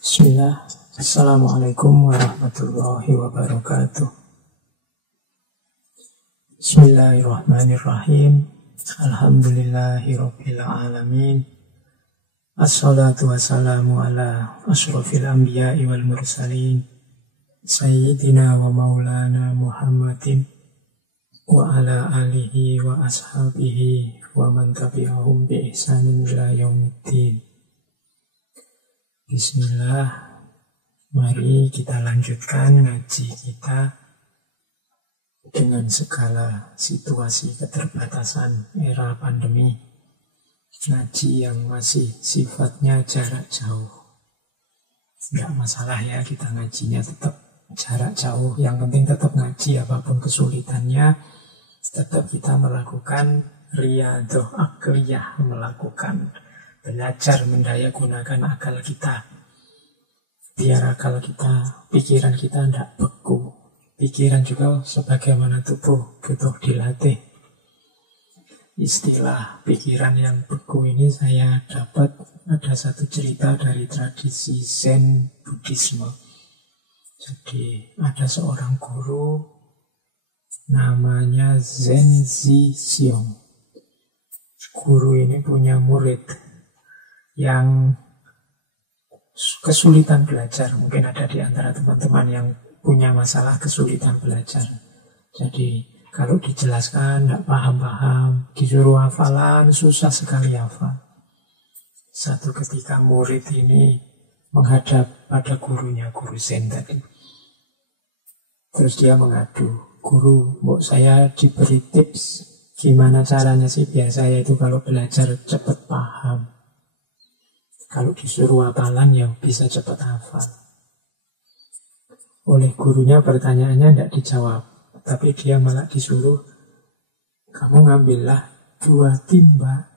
Bismillah. Assalamualaikum warahmatullahi wabarakatuh. Bismillahirrahmanirrahim. Alhamdulillahirabbil alamin. Assalatu wassalamu ala asyrafil anbiya'i wal mursalin Sayyidina wa maulana Muhammadin wa ala alihi wa ashabihi wa man tabi'ahum bi ihsanin ila yaumiddin. Bismillah, mari kita lanjutkan ngaji kita dengan segala situasi keterbatasan era pandemi. Ngaji yang masih sifatnya jarak jauh. Nggak masalah ya, kita ngajinya tetap jarak jauh. Yang penting tetap ngaji apapun kesulitannya. Tetap kita melakukan riyadhah akliyah, melakukan belajar mendaya gunakan akal kita. Biar akal kita, pikiran kita tidak beku. Pikiran juga sebagaimana tubuh butuh dilatih. Istilah pikiran yang beku ini saya dapat ada satu cerita dari tradisi Zen Buddhisme. Jadi ada seorang guru namanya Zenzi Xiong. Guru ini punya murid yang kesulitan belajar. Mungkin ada di antara teman-teman yang punya masalah kesulitan belajar. Jadi kalau dijelaskan tidak paham-paham, disuruh hafalan susah sekali hafal. Satu ketika murid ini menghadap pada gurunya, guru Zen tadi. Terus dia mengadu, "Guru, mau saya diberi tips gimana caranya sih biar saya itu kalau belajar cepat paham. Kalau disuruh hafalan ya bisa cepat hafal." Oleh gurunya pertanyaannya tidak dijawab. Tapi dia malah disuruh, "Kamu ngambillah 2 timba.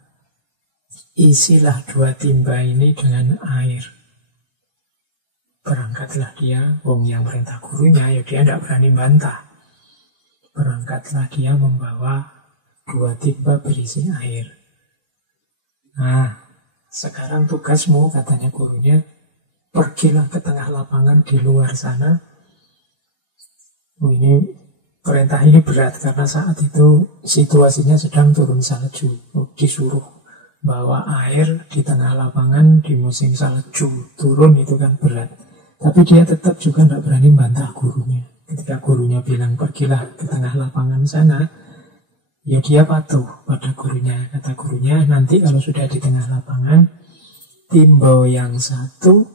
Isilah 2 timba ini dengan air." Berangkatlah dia, wong yang perintah gurunya, ya dia tidak berani bantah. Berangkatlah dia membawa 2 timba berisi air. Nah, sekarang tugasmu, katanya gurunya, pergilah ke tengah lapangan di luar sana. Perintah ini berat karena saat itu situasinya sedang turun salju. Disuruh bawa air di tengah lapangan di musim salju. Turun itu kan berat. Tapi dia tetap juga tidak berani bantah gurunya. Ketika gurunya bilang pergilah ke tengah lapangan sana, ya dia patuh pada gurunya. Kata gurunya, nanti kalau sudah di tengah lapangan, timba yang satu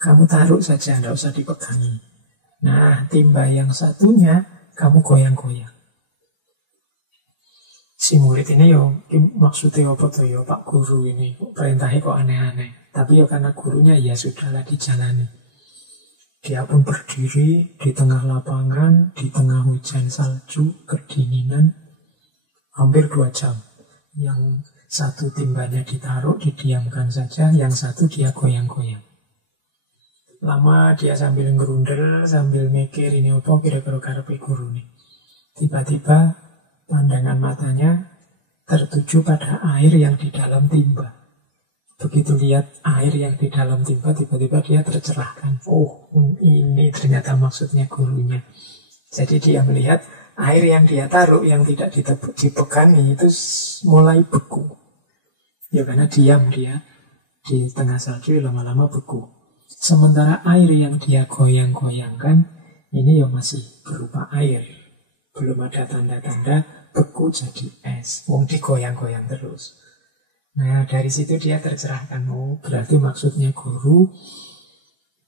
kamu taruh saja, tidak usah dipegangi. Nah, timba yang satunya kamu goyang-goyang. Si murid ini maksudnya apa tuh Pak Guru ini perintahnya kok aneh-aneh. Tapi karena gurunya ya sudahlah dijalani. Dia pun berdiri di tengah lapangan, di tengah hujan salju, kedinginan, hampir 2 jam. Yang satu timbanya ditaruh, didiamkan saja, yang satu dia goyang-goyang. Lama dia sambil ngerundel, sambil mikir ini apa kira-kira karepe guru nih. Tiba-tiba pandangan matanya tertuju pada air yang di dalam timba. Begitu lihat air yang di dalam timba, tiba-tiba dia tercerahkan. Oh, ini ternyata maksudnya gurunya. Jadi dia melihat air yang dia taruh, yang tidak dipegangi itu mulai beku. Ya karena diam dia di tengah salju, lama-lama beku. Sementara air yang dia goyang-goyangkan ini ya masih berupa air. Belum ada tanda-tanda beku jadi es. Digoyang-goyang terus. Nah, dari situ dia tercerahkan. Berarti maksudnya guru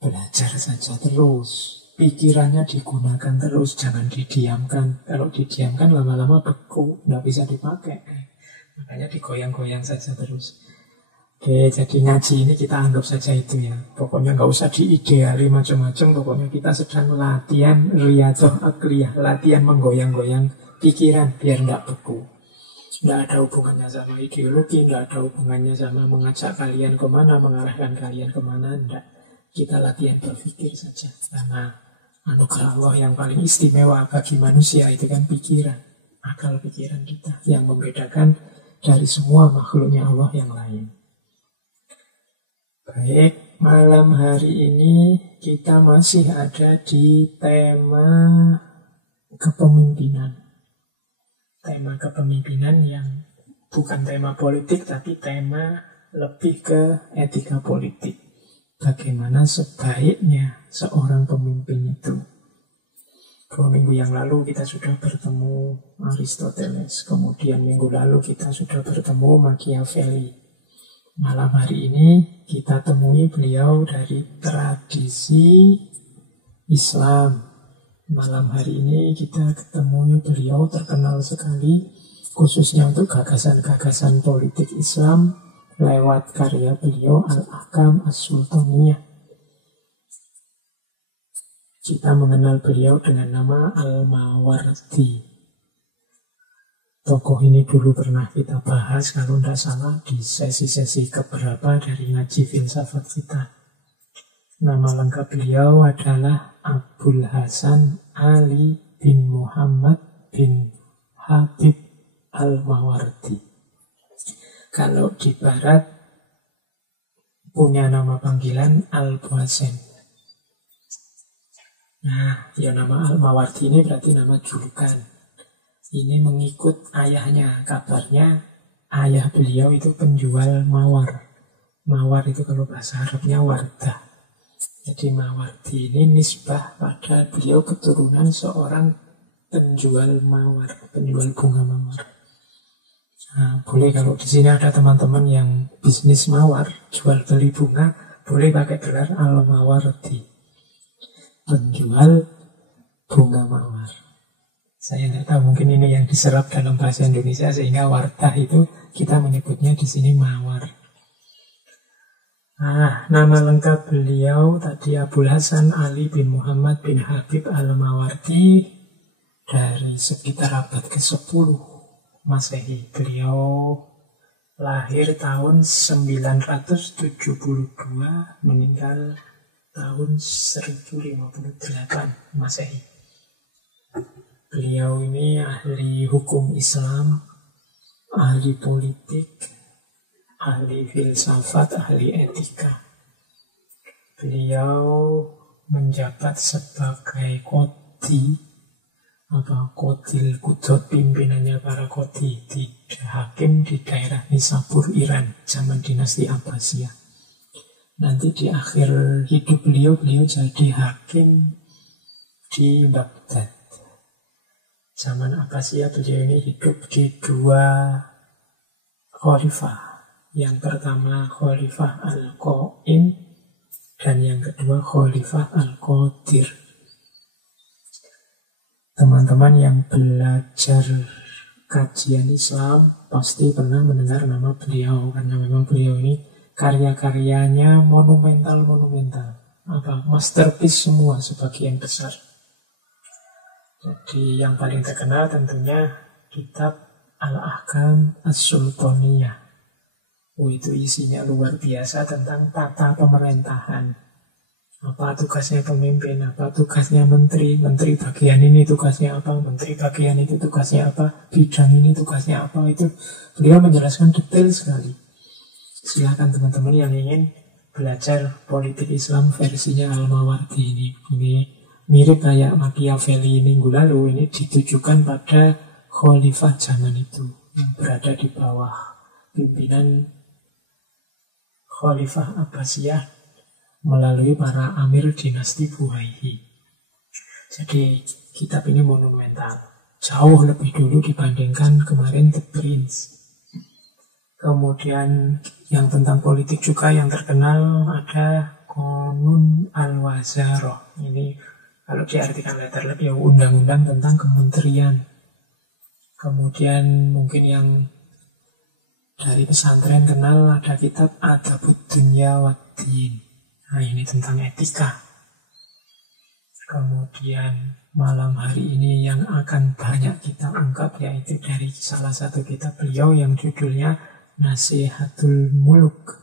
belajar saja terus. Pikirannya digunakan terus, jangan didiamkan. Kalau didiamkan lama-lama beku, tidak bisa dipakai. Makanya digoyang-goyang saja terus. Oke, jadi ngaji ini kita anggap saja itu ya. Pokoknya nggak usah diideali macam-macam. Pokoknya kita sedang latihan riyadhah akliyah, latihan menggoyang-goyang pikiran biar tidak beku. Tidak ada hubungannya sama ideologi, tidak ada hubungannya sama mengajak kalian kemana, mengarahkan kalian kemana. Tidak. Kita latihan berpikir saja. Karena anugerah Allah yang paling istimewa bagi manusia itu kan pikiran. Akal pikiran kita yang membedakan dari semua makhluknya Allah yang lain. Baik, malam hari ini kita masih ada di tema kepemimpinan. Tema kepemimpinan yang bukan tema politik, tapi tema lebih ke etika politik. Bagaimana sebaiknya seorang pemimpin itu. 2 minggu yang lalu kita sudah bertemu Aristoteles. Kemudian minggu lalu kita sudah bertemu Machiavelli. Malam hari ini kita temui beliau dari tradisi Islam. Malam hari ini kita ketemu beliau terkenal sekali, khususnya untuk gagasan-gagasan politik Islam lewat karya beliau Al-Ahkam As-Sultaniyah. Kita mengenal beliau dengan nama Al-Mawardi. Tokoh ini dulu pernah kita bahas, kalau tidak salah, di sesi-sesi keberapa dari ngaji filsafat kita. Nama lengkap beliau adalah Abul Hasan Ali bin Muhammad bin Habib Al-Mawardi. Kalau di barat punya nama panggilan Al-Basen. Nah, ya nama Al-Mawardi ini berarti nama julukan. Ini mengikut ayahnya. Kabarnya ayah beliau itu penjual mawar. Mawar itu kalau bahasa Arabnya wardah. Jadi Mawardi ini nisbah pada beliau keturunan seorang penjual mawar, penjual bunga mawar. Nah, boleh kalau di sini ada teman-teman yang bisnis mawar, jual beli bunga, boleh pakai gelar Al-Mawardi, penjual bunga mawar. Saya tidak tahu, mungkin ini yang diserap dalam bahasa Indonesia sehingga wardah itu kita menyebutnya di sini mawar. Nama lengkap beliau tadi Abul Hasan Ali bin Muhammad bin Habib Al-Mawardi, dari sekitar abad ke-10 Masehi. Beliau lahir tahun 972, meninggal tahun 1058 Masehi. Beliau ini ahli hukum Islam, ahli politik, ahli filsafat, ahli etika. Beliau menjabat sebagai qadhi, Qadil Qudot, pimpinannya para qadhi, hakim di daerah Nisabur, Iran, zaman dinasti Abbasiyah. Nanti di akhir hidup beliau jadi hakim di Baghdad. Zaman Abbasiyah beliau ini hidup di 2 khalifah. Yang pertama Khalifah Al-Qa'im dan yang kedua Khalifah Al-Qadir. Teman-teman yang belajar kajian Islam pasti pernah mendengar nama beliau, karena memang beliau ini karya-karyanya monumental, masterpiece semua sebagian besar. Jadi yang paling terkenal tentunya kitab Al-Ahkam As-Sultaniyah. Itu isinya luar biasa tentang tata pemerintahan. Apa tugasnya pemimpin, apa tugasnya menteri, menteri bagian ini tugasnya apa, menteri bagian itu tugasnya apa, bidang ini tugasnya apa. Itu beliau menjelaskan detail sekali. Silakan teman-teman yang ingin belajar politik Islam versinya Al-Mawardi ini. Ini mirip kayak Machiavelli minggu lalu, ini ditujukan pada khalifah zaman itu yang berada di bawah pimpinan Khalifah Abbasiyah melalui para amir dinasti Buhayyi. Jadi kitab ini monumental, jauh lebih dulu dibandingkan kemarin The Prince. Kemudian yang tentang politik juga yang terkenal ada Qanun Al-Wazarah. Ini kalau diartikan letter ya undang-undang tentang kementerian. Kemudian mungkin yang dari pesantren kenal ada kitab Adabud Dunya Waddin. Nah ini tentang etika. Kemudian malam hari ini yang akan banyak kita ungkap yaitu dari salah satu kitab beliau yang judulnya Nasihatul Muluk,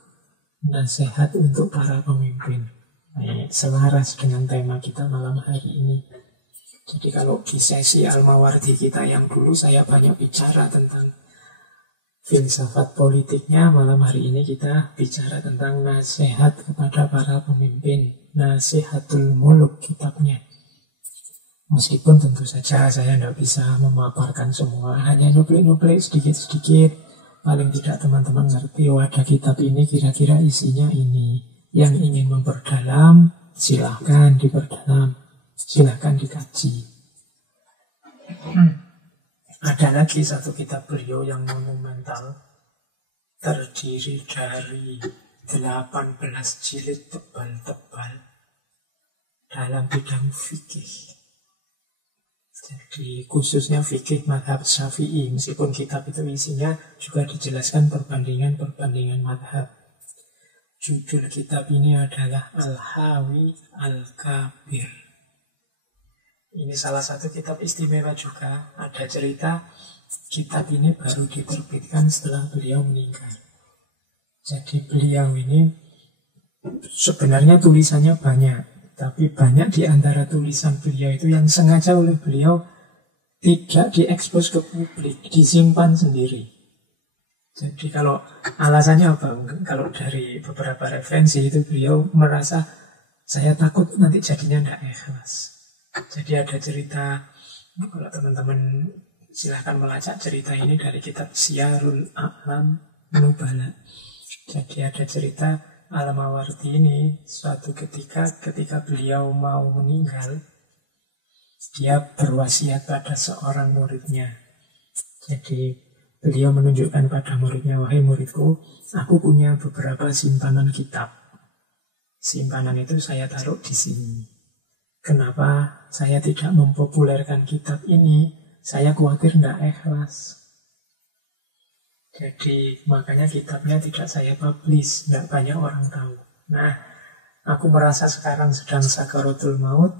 nasihat untuk para pemimpin. Nah, selaras dengan tema kita malam hari ini. Jadi kalau di sesi Al-Mawardi kita yang dulu saya banyak bicara tentang filsafat politiknya, malam hari ini kita bicara tentang nasihat kepada para pemimpin. Nasihatul Muluk kitabnya. Meskipun tentu saja saya tidak bisa memaparkan semua, hanya nyuplik-nyuplik sedikit-sedikit. Paling tidak teman-teman ngerti, oh ada kitab ini kira-kira isinya ini. Yang ingin memperdalam, silahkan diperdalam, silahkan dikaji. Ada lagi satu kitab beliau yang monumental, terdiri dari 18 jilid tebal-tebal dalam bidang fikih. Jadi khususnya fikih mazhab Syafi'i, meskipun kitab itu isinya juga dijelaskan perbandingan-perbandingan mazhab. Judul kitab ini adalah Al-Hawi Al-Kabir. Ini salah satu kitab istimewa juga. Ada cerita kitab ini baru diterbitkan setelah beliau meninggal. Jadi beliau ini sebenarnya tulisannya banyak, tapi banyak di antara tulisan beliau itu yang sengaja oleh beliau tidak diekspos ke publik, disimpan sendiri. Jadi kalau alasannya apa? Kalau dari beberapa referensi itu beliau merasa saya takut nanti jadinya tidak ikhlas. Jadi ada cerita, kalau teman-teman silahkan melacak cerita ini dari kitab Syiarul A'lam Nubala. Jadi ada cerita Al-Mawardi ini suatu ketika beliau mau meninggal, dia berwasiat pada seorang muridnya. Jadi beliau menunjukkan pada muridnya, wahai muridku, aku punya beberapa simpanan kitab. Simpanan itu saya taruh di sini. Kenapa saya tidak mempopulerkan kitab ini? Saya khawatir tidak ikhlas. Jadi makanya kitabnya tidak saya publish, tidak banyak orang tahu. Nah, aku merasa sekarang sedang sakaratul maut.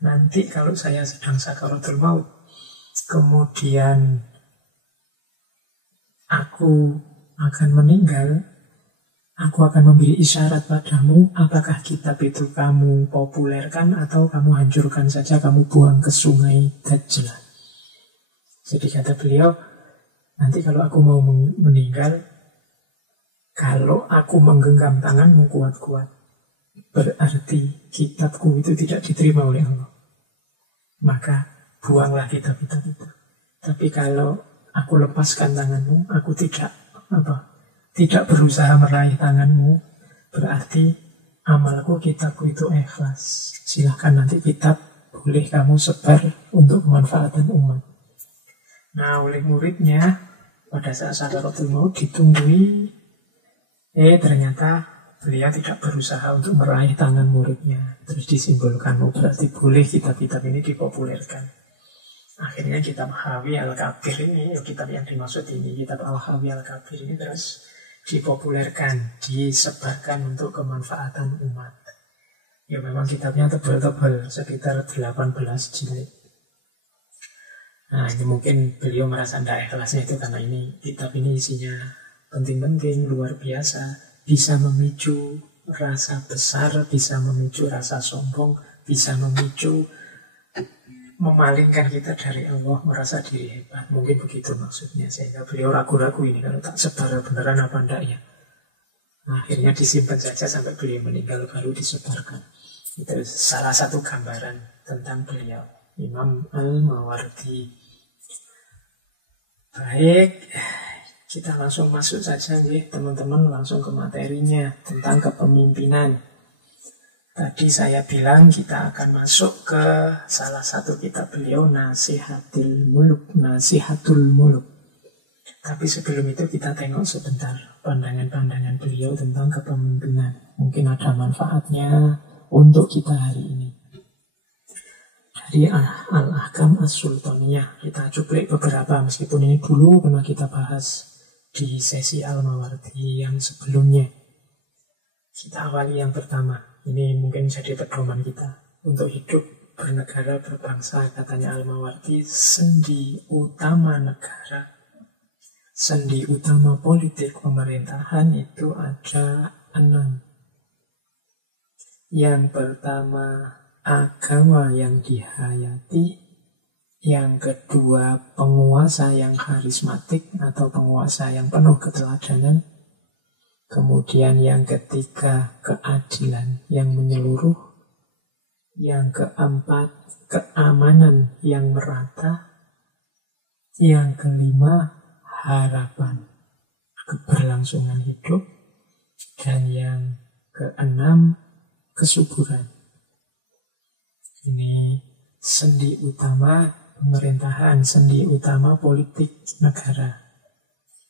Nanti kalau saya sedang sakaratul maut, kemudian aku akan meninggal, aku akan memberi isyarat padamu, apakah kitab itu kamu populerkan atau kamu hancurkan saja, kamu buang ke sungai Dajjal. Jadi kata beliau, nanti kalau aku mau meninggal, kalau aku menggenggam tanganmu kuat-kuat, berarti kitabku itu tidak diterima oleh Allah. Maka buanglah kitab-kitab itu. Tapi kalau aku lepaskan tanganmu, aku tidak berusaha meraih tanganmu, berarti amalku, kitabku itu ikhlas. Silahkan nanti kitab boleh kamu sebar untuk kemanfaatan umat. Nah, oleh muridnya pada saat sakaratul maut ditunggui, ternyata beliau tidak berusaha untuk meraih tangan muridnya. Terus disimbolkan, berarti boleh kitab-kitab ini dipopulerkan. Akhirnya kitab Hawi Al-Kabir ini, kitab yang dimaksud ini, kitab Al-Hawi Al-Kabir ini terus dipopulerkan, disebarkan untuk kemanfaatan umat. Ya memang kitabnya tebal-tebal, sekitar 18 jilid. Nah ini mungkin beliau merasa tidak ikhlasnya itu karena ini kitab ini isinya penting-penting, luar biasa, bisa memicu rasa besar, bisa memicu rasa sombong, bisa memicu memalingkan kita dari Allah, merasa diri hebat. Mungkin begitu maksudnya, sehingga beliau ragu-ragu ini kalau tak sebar beneran apa enggak ya. Nah, akhirnya disimpan saja sampai beliau meninggal baru disebarkan. Itu salah satu gambaran tentang beliau, Imam Al-Mawardi. Baik, kita langsung masuk saja nih teman-teman, langsung ke materinya tentang kepemimpinan. Tadi saya bilang kita akan masuk ke salah satu kitab beliau, Nasihatul Muluk. Tapi sebelum itu kita tengok sebentar pandangan-pandangan beliau tentang kepemimpinan. Mungkin ada manfaatnya untuk kita hari ini. Dari Al-Ahkam As-Sultaniyah kita cuplik beberapa, meskipun ini dulu pernah kita bahas di sesi Al-Mawardi yang sebelumnya. Kita awali yang pertama. Ini mungkin jadi pedoman kita untuk hidup bernegara berbangsa. Katanya Al-Mawardi, sendi utama negara, sendi utama politik pemerintahan itu ada 6. Yang pertama, agama yang dihayati. Yang kedua, penguasa yang karismatik atau penguasa yang penuh keteladanan. Kemudian yang ketiga, keadilan yang menyeluruh. Yang keempat, keamanan yang merata. Yang kelima, harapan, keberlangsungan hidup. Dan yang keenam, kesuburan. Ini sendi utama pemerintahan, sendi utama politik negara.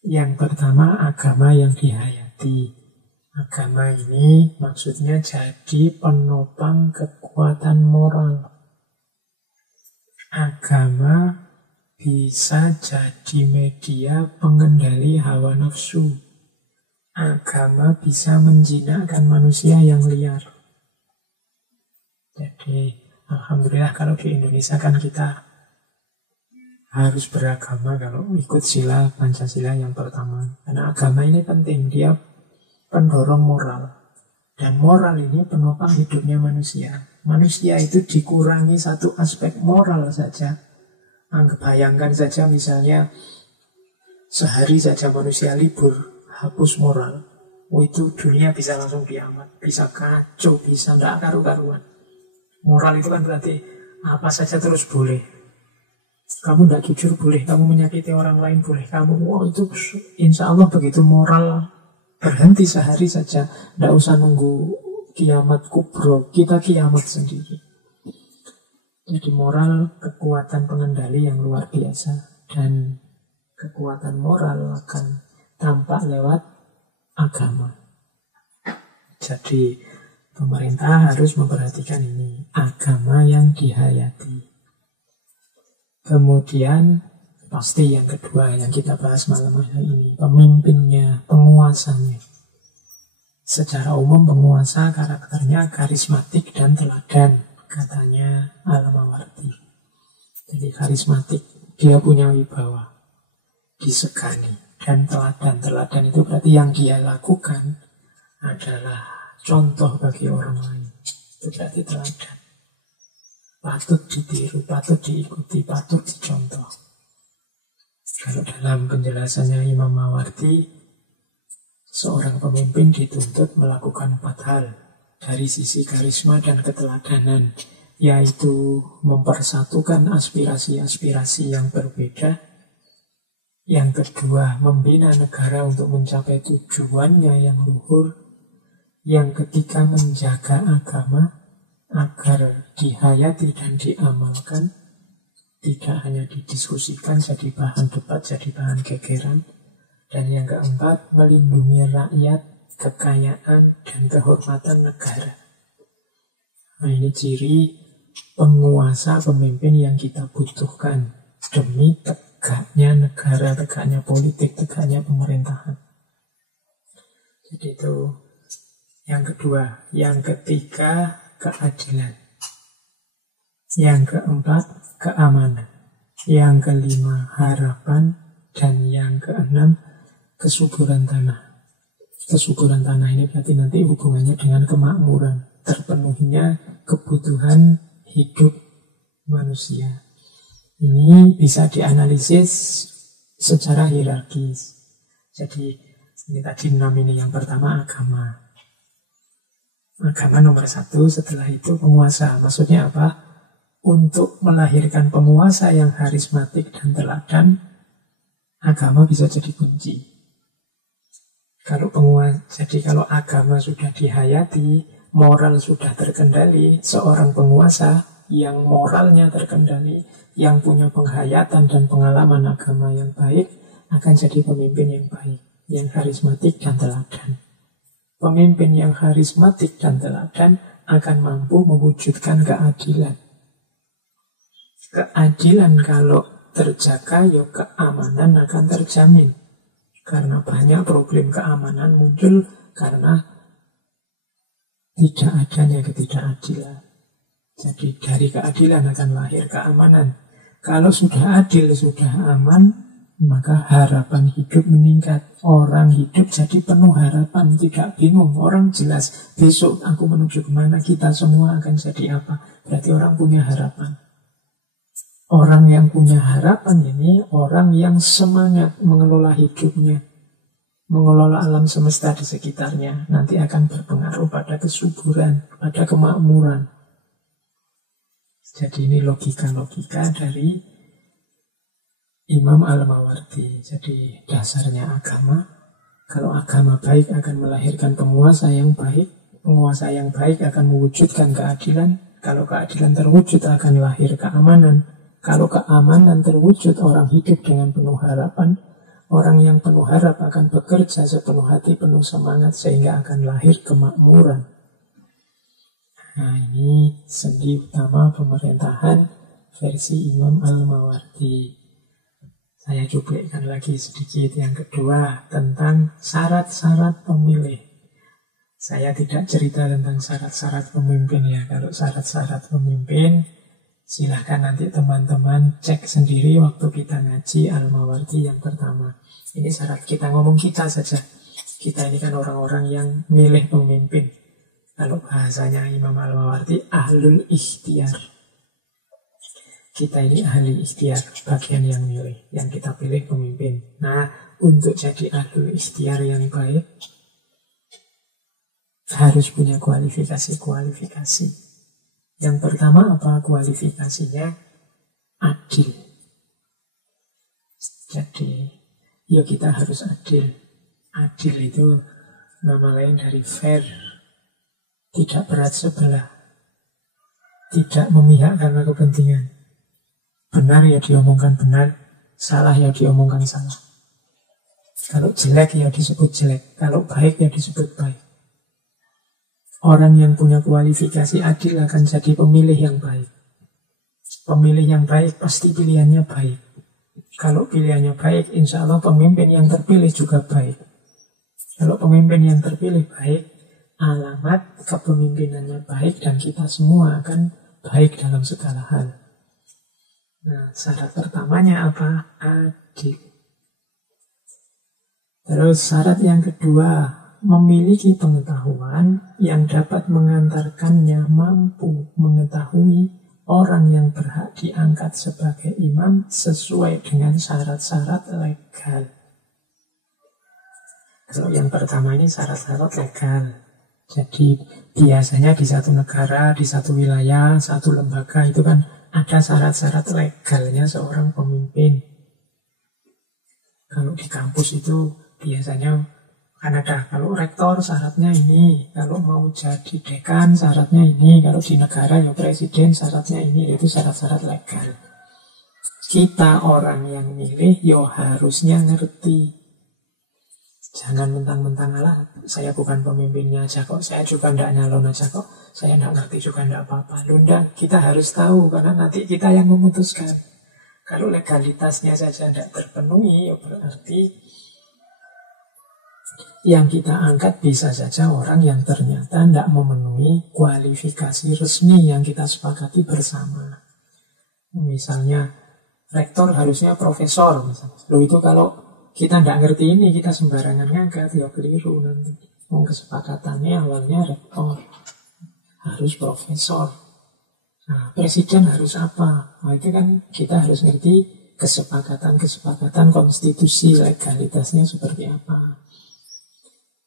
Yang pertama, agama yang dihayati. Agama ini maksudnya jadi penopang kekuatan moral. Agama bisa jadi media pengendali hawa nafsu. Agama bisa menjinakkan manusia yang liar. Jadi, alhamdulillah kalau di Indonesia kan kita harus beragama kalau ikut sila Pancasila yang pertama. Karena agama ini penting, dia pendorong moral. Dan moral ini penopang hidupnya manusia. Manusia itu dikurangi satu aspek moral saja. Bayangkan saja misalnya sehari saja manusia libur, hapus moral. Itu dunia bisa langsung kiamat, bisa kacau, bisa tidak karu-karuan. Moral itu kan berarti apa saja terus boleh. Kamu tidak jujur boleh, kamu menyakiti orang lain boleh, kamu itu insya Allah begitu moral berhenti sehari saja, tidak usah nunggu kiamat kubro, kita kiamat sendiri. Jadi moral kekuatan pengendali yang luar biasa, dan kekuatan moral akan tampak lewat agama. Jadi pemerintah harus memperhatikan ini, agama yang dihayati. Kemudian pasti yang kedua yang kita bahas malam hari ini, pemimpinnya, penguasanya. Secara umum penguasa karakternya karismatik dan teladan, katanya Al-Mawardi. Jadi karismatik, dia punya wibawa, disegani, dan teladan. Teladan itu berarti yang dia lakukan adalah contoh bagi orang lain. Itu berarti teladan. Patut ditiru, patut diikuti, patut dicontoh. Kalau dalam penjelasannya Imam Mawardi, seorang pemimpin dituntut melakukan 4 hal dari sisi karisma dan keteladanan, yaitu mempersatukan aspirasi-aspirasi yang berbeda. Yang kedua, membina negara untuk mencapai tujuannya yang luhur. Yang ketiga, menjaga agama agar dihayati dan diamalkan, tidak hanya didiskusikan jadi bahan debat, jadi bahan gegeran. Dan yang keempat, melindungi rakyat, kekayaan, dan kehormatan negara. Nah, ini ciri penguasa, pemimpin yang kita butuhkan demi tegaknya negara, tegaknya politik, tegaknya pemerintahan. Jadi itu yang kedua. Yang ketiga, keadilan. Yang keempat, keamanan. Yang kelima, harapan. Dan yang keenam, kesuburan tanah. Kesuburan tanah ini berarti nanti hubungannya dengan kemakmuran, terpenuhinya kebutuhan hidup manusia. Ini bisa dianalisis secara hierarkis. Jadi ini tadi 6 ini. Yang pertama agama. Agama nomor 1, setelah itu penguasa. Maksudnya apa? Untuk melahirkan penguasa yang karismatik dan teladan, agama bisa jadi kunci. Jadi kalau agama sudah dihayati, moral sudah terkendali, seorang penguasa yang moralnya terkendali, yang punya penghayatan dan pengalaman agama yang baik, akan jadi pemimpin yang baik, yang karismatik dan teladan. Pemimpin yang karismatik dan teladan akan mampu mewujudkan keadilan. Keadilan kalau terjaga, ya keamanan akan terjamin. Karena banyak problem keamanan muncul karena tidak adanya ketidakadilan. Jadi dari keadilan akan lahir keamanan. Kalau sudah adil, sudah aman, maka harapan hidup meningkat. Orang hidup jadi penuh harapan, tidak bingung. Orang jelas besok aku menuju kemana, kita semua akan jadi apa. Berarti orang punya harapan. Orang yang punya harapan ini orang yang semangat mengelola hidupnya, mengelola alam semesta di sekitarnya. Nanti akan berpengaruh pada kesuburan, pada kemakmuran. Jadi ini logika-logika dari Imam Al-Mawardi. Jadi dasarnya agama. Kalau agama baik akan melahirkan penguasa yang baik. Penguasa yang baik akan mewujudkan keadilan. Kalau keadilan terwujud akan lahir keamanan. Kalau keamanan terwujud, orang hidup dengan penuh harapan. Orang yang penuh harap akan bekerja sepenuh hati, penuh semangat, sehingga akan lahir kemakmuran. Nah, ini sendi utama pemerintahan versi Imam Al-Mawardi. Saya cuplikan lagi sedikit yang kedua, tentang syarat-syarat pemilih. Saya tidak cerita tentang syarat-syarat pemimpin ya. Kalau syarat-syarat pemimpin, silahkan nanti teman-teman cek sendiri waktu kita ngaji Al-Mawardi yang pertama. Ini syarat, kita ngomong kita saja. Kita ini kan orang-orang yang milih pemimpin. Kalau bahasanya Imam Al-Mawardi, ahlul ikhtiar. Kita ini ahli ikhtiar, bagian yang milih. Yang kita pilih pemimpin. Nah, untuk jadi ahlul ikhtiar yang baik, harus punya kualifikasi-kualifikasi. Yang pertama apa kualifikasinya? Adil. Jadi, ya kita harus adil. Adil itu nama lain dari fair. Tidak berat sebelah. Tidak memihak karena kepentingan. Benar ya diomongkan benar, salah ya diomongkan salah. Kalau jelek ya disebut jelek, kalau baik ya disebut baik. Orang yang punya kualifikasi adil akan jadi pemilih yang baik. Pemilih yang baik pasti pilihannya baik. Kalau pilihannya baik, insya Allah pemimpin yang terpilih juga baik. Kalau pemimpin yang terpilih baik, alamat kepemimpinannya baik dan kita semua akan baik dalam segala hal. Nah, syarat pertamanya apa? Adil. Terus syarat yang kedua, memiliki pengetahuan yang dapat mengantarkannya mampu mengetahui orang yang berhak diangkat sebagai imam sesuai dengan syarat-syarat legal. Kalau yang pertama ini syarat-syarat legal. Jadi biasanya di satu negara, di satu wilayah, satu lembaga itu kan ada syarat-syarat legalnya seorang pemimpin. Kalau di kampus itu biasanya kan ada, kalau rektor syaratnya ini, kalau mau jadi dekan syaratnya ini, kalau di negara ya presiden syaratnya ini, itu syarat-syarat legal. Kita orang yang milih ya harusnya ngerti. Jangan mentang-mentang ala, saya bukan pemimpinnya aja kok, saya juga ndak nyalon aja kok, saya ndak ngerti juga ndak apa-apa. Lunda, kita harus tahu karena nanti kita yang memutuskan. Kalau legalitasnya saja ndak terpenuhi, ya berarti yang kita angkat bisa saja orang yang ternyata tidak memenuhi kualifikasi resmi yang kita sepakati bersama. Misalnya, rektor harusnya profesor. Misalnya. Loh itu kalau kita tidak ngerti ini, kita sembarangan ngangkat, ya keliru nanti. Kesepakatannya awalnya rektor. Harus profesor. Nah, presiden harus apa? Nah, itu kan kita harus ngerti kesepakatan-kesepakatan konstitusi, legalitasnya seperti apa.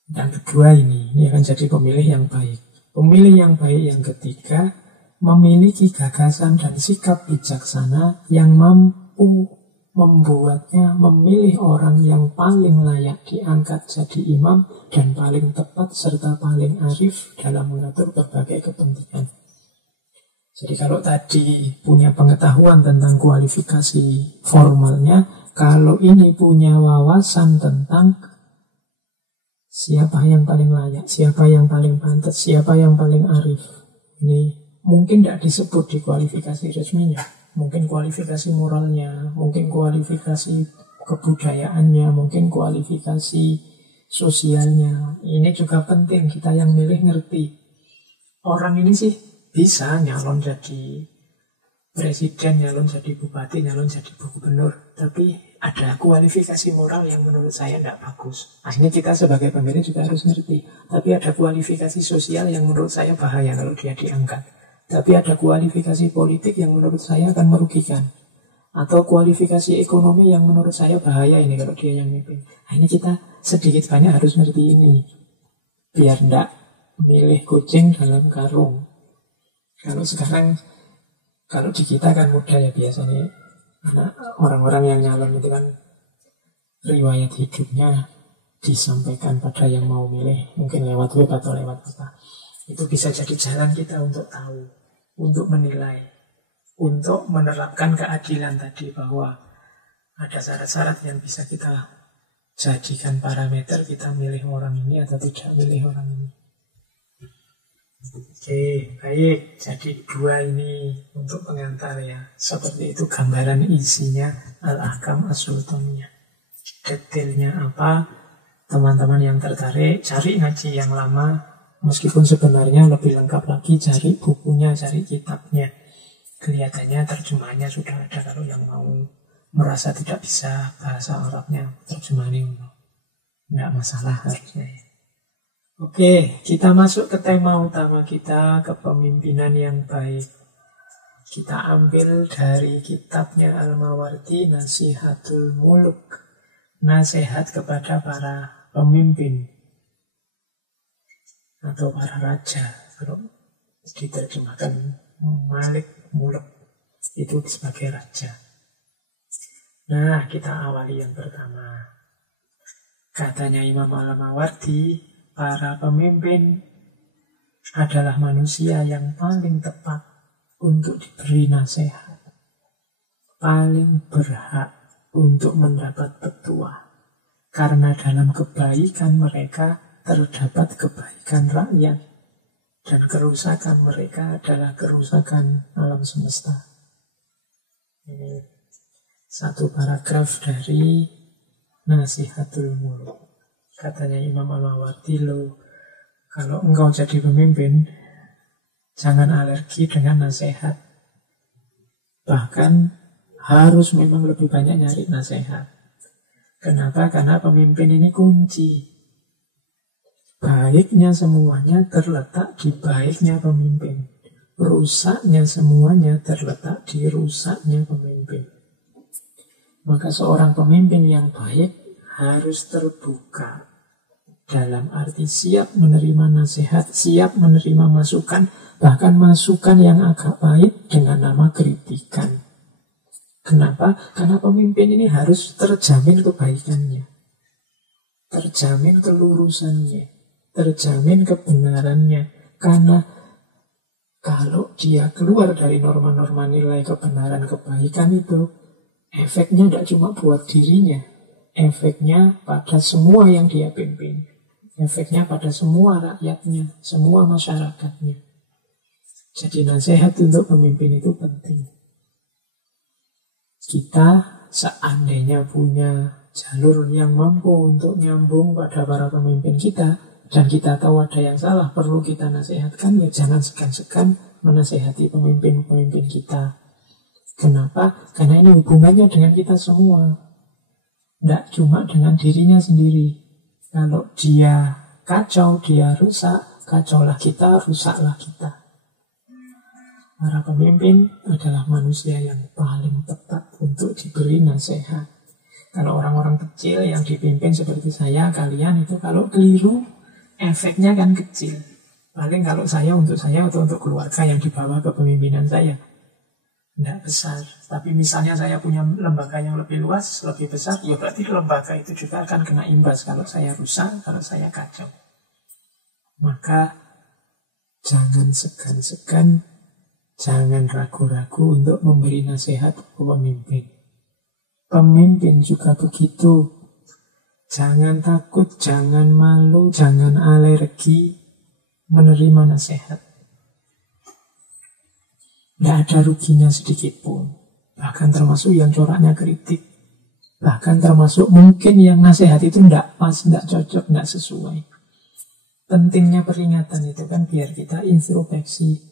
Dan kedua ini akan jadi pemilih yang baik. Pemilih yang baik yang ketiga, memiliki gagasan dan sikap bijaksana yang mampu membuatnya memilih orang yang paling layak diangkat jadi imam dan paling tepat serta paling arif dalam mengatur berbagai kepentingan. Jadi kalau tadi punya pengetahuan tentang kualifikasi formalnya, kalau ini punya wawasan tentang siapa yang paling layak, siapa yang paling pantas, siapa yang paling arif. Ini mungkin tidak disebut di kualifikasi resminya. Mungkin kualifikasi moralnya, mungkin kualifikasi kebudayaannya, mungkin kualifikasi sosialnya. Ini juga penting, kita yang milih ngerti. Orang ini sih bisa nyalon jadi presiden, nyalon jadi bupati, nyalon jadi gubernur. Tapi ada kualifikasi moral yang menurut saya tidak bagus. Nah, ini kita sebagai pemilih juga harus ngerti. Tapi ada kualifikasi sosial yang menurut saya bahaya kalau dia diangkat. Tapi ada kualifikasi politik yang menurut saya akan merugikan. Atau kualifikasi ekonomi yang menurut saya bahaya ini kalau dia yang mimpin. Nah, ini kita sedikit banyak harus ngerti ini. Biar ndak milih kucing dalam karung. Kalau sekarang, kalau di kita kan mudah ya biasanya. Karena orang-orang yang nyalon itu kan riwayat hidupnya disampaikan pada yang mau milih. Mungkin lewat web atau lewat apa. Itu bisa jadi jalan kita untuk tahu, untuk menilai, untuk menerapkan keadilan tadi, bahwa ada syarat-syarat yang bisa kita jadikan parameter kita milih orang ini atau tidak milih orang ini. Oke, baik. Jadi 2 ini untuk pengantar ya. Seperti itu gambaran isinya Al-Ahkam As-Sultaniyah. Detailnya apa? Teman-teman yang tertarik cari ngaji yang lama. Meskipun sebenarnya lebih lengkap lagi, cari bukunya, cari kitabnya. Kelihatannya terjemahannya sudah ada. Kalau yang mau merasa tidak bisa bahasa Arabnya, terjemahannya tidak masalah harusnya ya. Oke, kita masuk ke tema utama kita, kepemimpinan yang baik. Kita ambil dari kitabnya Al-Mawardi, Nasihatul Muluk, nasihat kepada para pemimpin atau para raja. Kalau diterjemahkan Malik, Muluk itu sebagai raja. Nah, kita awali yang pertama. Katanya Imam Al-Mawardi, para pemimpin adalah manusia yang paling tepat untuk diberi nasihat, paling berhak untuk mendapat petua, karena dalam kebaikan mereka terdapat kebaikan rakyat, dan kerusakan mereka adalah kerusakan alam semesta. Ini satu paragraf dari Nasihatul Muluk. Katanya Imam Al-Mawardi, kalau engkau jadi pemimpin, jangan alergi dengan nasihat. Bahkan harus memang lebih banyak nyari nasihat. Kenapa? Karena pemimpin ini kunci. Baiknya semuanya terletak di baiknya pemimpin. Rusaknya semuanya terletak di rusaknya pemimpin. Maka seorang pemimpin yang baik harus terbuka. Dalam arti siap menerima nasihat, siap menerima masukan, bahkan masukan yang agak pahit dengan nama kritikan. Kenapa? Karena pemimpin ini harus terjamin kebaikannya, terjamin kelurusannya, terjamin kebenarannya. Karena kalau dia keluar dari norma-norma nilai kebenaran kebaikan itu, efeknya tidak cuma buat dirinya, efeknya pada semua yang dia pimpin, efeknya pada semua rakyatnya, semua masyarakatnya. Jadi nasihat untuk pemimpin itu penting. Kita seandainya punya jalur yang mampu untuk nyambung pada para pemimpin kita, dan kita tahu ada yang salah, perlu kita nasihatkan, ya jangan segan-segan menasihati pemimpin-pemimpin kita. Kenapa? Karena ini hubungannya dengan kita semua, tidak cuma dengan dirinya sendiri. Kalau dia kacau, dia rusak, kacaulah kita, rusaklah kita. Para pemimpin adalah manusia yang paling tepat untuk diberi nasihat. Kalau orang-orang kecil yang dipimpin seperti saya, kalian itu kalau keliru, efeknya kan kecil. Paling kalau saya untuk saya atau untuk keluarga yang dibawa kepemimpinan saya, tidak besar. Tapi misalnya saya punya lembaga yang lebih luas, lebih besar, ya berarti lembaga itu juga akan kena imbas kalau saya rusak, kalau saya kacau. Maka jangan segan-segan, jangan ragu-ragu untuk memberi nasihat ke pemimpin. Pemimpin juga begitu. Jangan takut, jangan malu, jangan alergi menerima nasihat. Tidak ada ruginya sedikit pun. Bahkan termasuk yang coraknya kritik. Bahkan termasuk mungkin yang nasihat itu tidak pas, tidak cocok, tidak sesuai. Pentingnya peringatan itu kan biar kita introspeksi.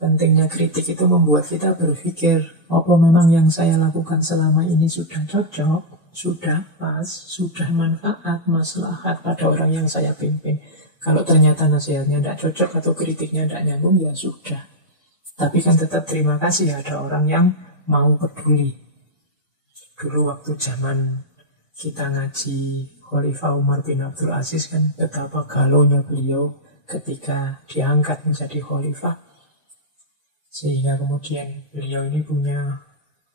Pentingnya kritik itu membuat kita berpikir, apa memang yang saya lakukan selama ini sudah cocok, sudah pas, sudah manfaat, maslahat pada orang yang saya pimpin. Kalau ternyata nasihatnya tidak cocok atau kritiknya tidak nyambung, ya sudah. Tapi kan tetap terima kasih ada orang yang mau peduli. Dulu waktu zaman kita ngaji Khalifah Umar bin Abdul Aziz kan betapa galonya beliau ketika diangkat menjadi khalifah. Sehingga kemudian beliau ini punya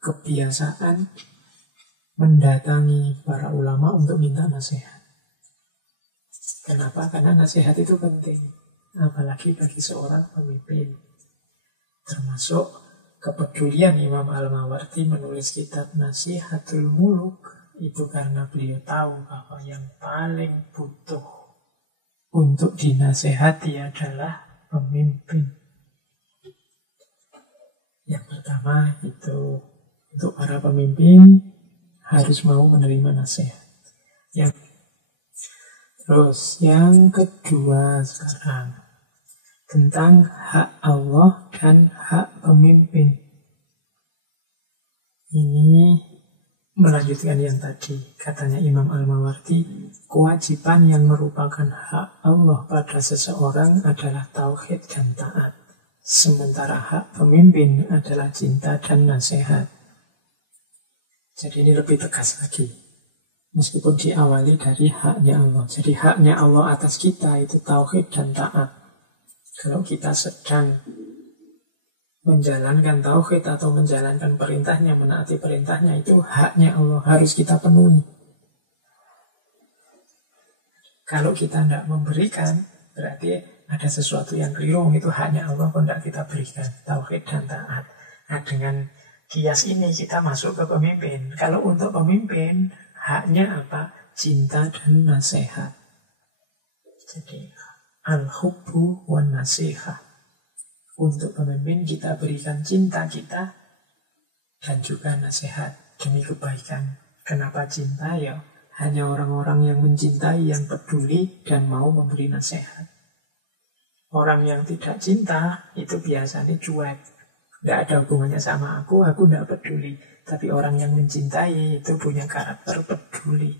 kebiasaan mendatangi para ulama untuk minta nasihat. Kenapa? Karena nasihat itu penting, apalagi bagi seorang pemimpin. Termasuk kepedulian Imam Al-Mawardi menulis kitab Nasihatul Muluk itu karena beliau tahu bahwa yang paling butuh untuk dinasehati adalah pemimpin. Yang pertama itu untuk para pemimpin harus mau menerima nasihat. Terus yang kedua sekarang tentang hak Allah dan hak pemimpin. Ini melanjutkan yang tadi. Katanya Imam Al-Mawardi, kewajiban yang merupakan hak Allah pada seseorang adalah tauhid dan taat. Sementara hak pemimpin adalah cinta dan nasihat. Jadi ini lebih tegas lagi. Meskipun diawali dari haknya Allah. Jadi haknya Allah atas kita itu tauhid dan taat. Kalau kita sedang menjalankan tauhid atau menjalankan perintahnya, menaati perintahnya, itu haknya Allah, harus kita penuhi. Kalau kita tidak memberikan, berarti ada sesuatu yang keliru, itu haknya Allah kok tidak kita berikan, tauhid dan taat. Nah, dengan kias ini kita masuk ke pemimpin. Kalau untuk pemimpin, haknya apa? Cinta dan nasihat. Jadi al-hubbu wan nasihah. Untuk pemimpin kita berikan cinta kita dan juga nasihat demi kebaikan. Kenapa cinta? Ya hanya orang-orang yang mencintai, yang peduli dan mau memberi nasihat. Orang yang tidak cinta itu biasanya cuek. Tidak ada hubungannya sama aku tidak peduli. Tapi orang yang mencintai itu punya karakter peduli.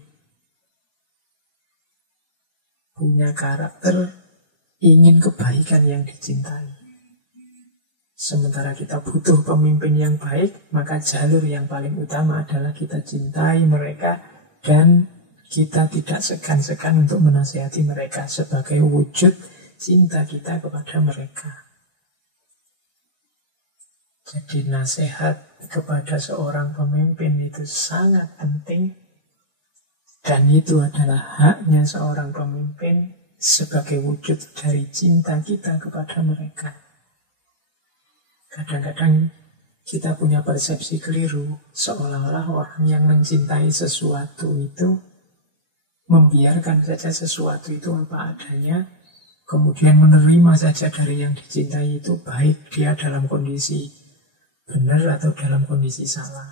Punya karakter ingin kebaikan yang dicintai. Sementara kita butuh pemimpin yang baik, maka jalur yang paling utama adalah kita cintai mereka dan kita tidak segan-segan untuk menasihati mereka sebagai wujud cinta kita kepada mereka. Jadi nasihat kepada seorang pemimpin itu sangat penting dan itu adalah haknya seorang pemimpin sebagai wujud dari cinta kita kepada mereka. Kadang-kadang kita punya persepsi keliru, seolah-olah orang yang mencintai sesuatu itu membiarkan saja sesuatu itu apa adanya, kemudian menerima saja dari yang dicintai itu, baik dia dalam kondisi benar atau dalam kondisi salah.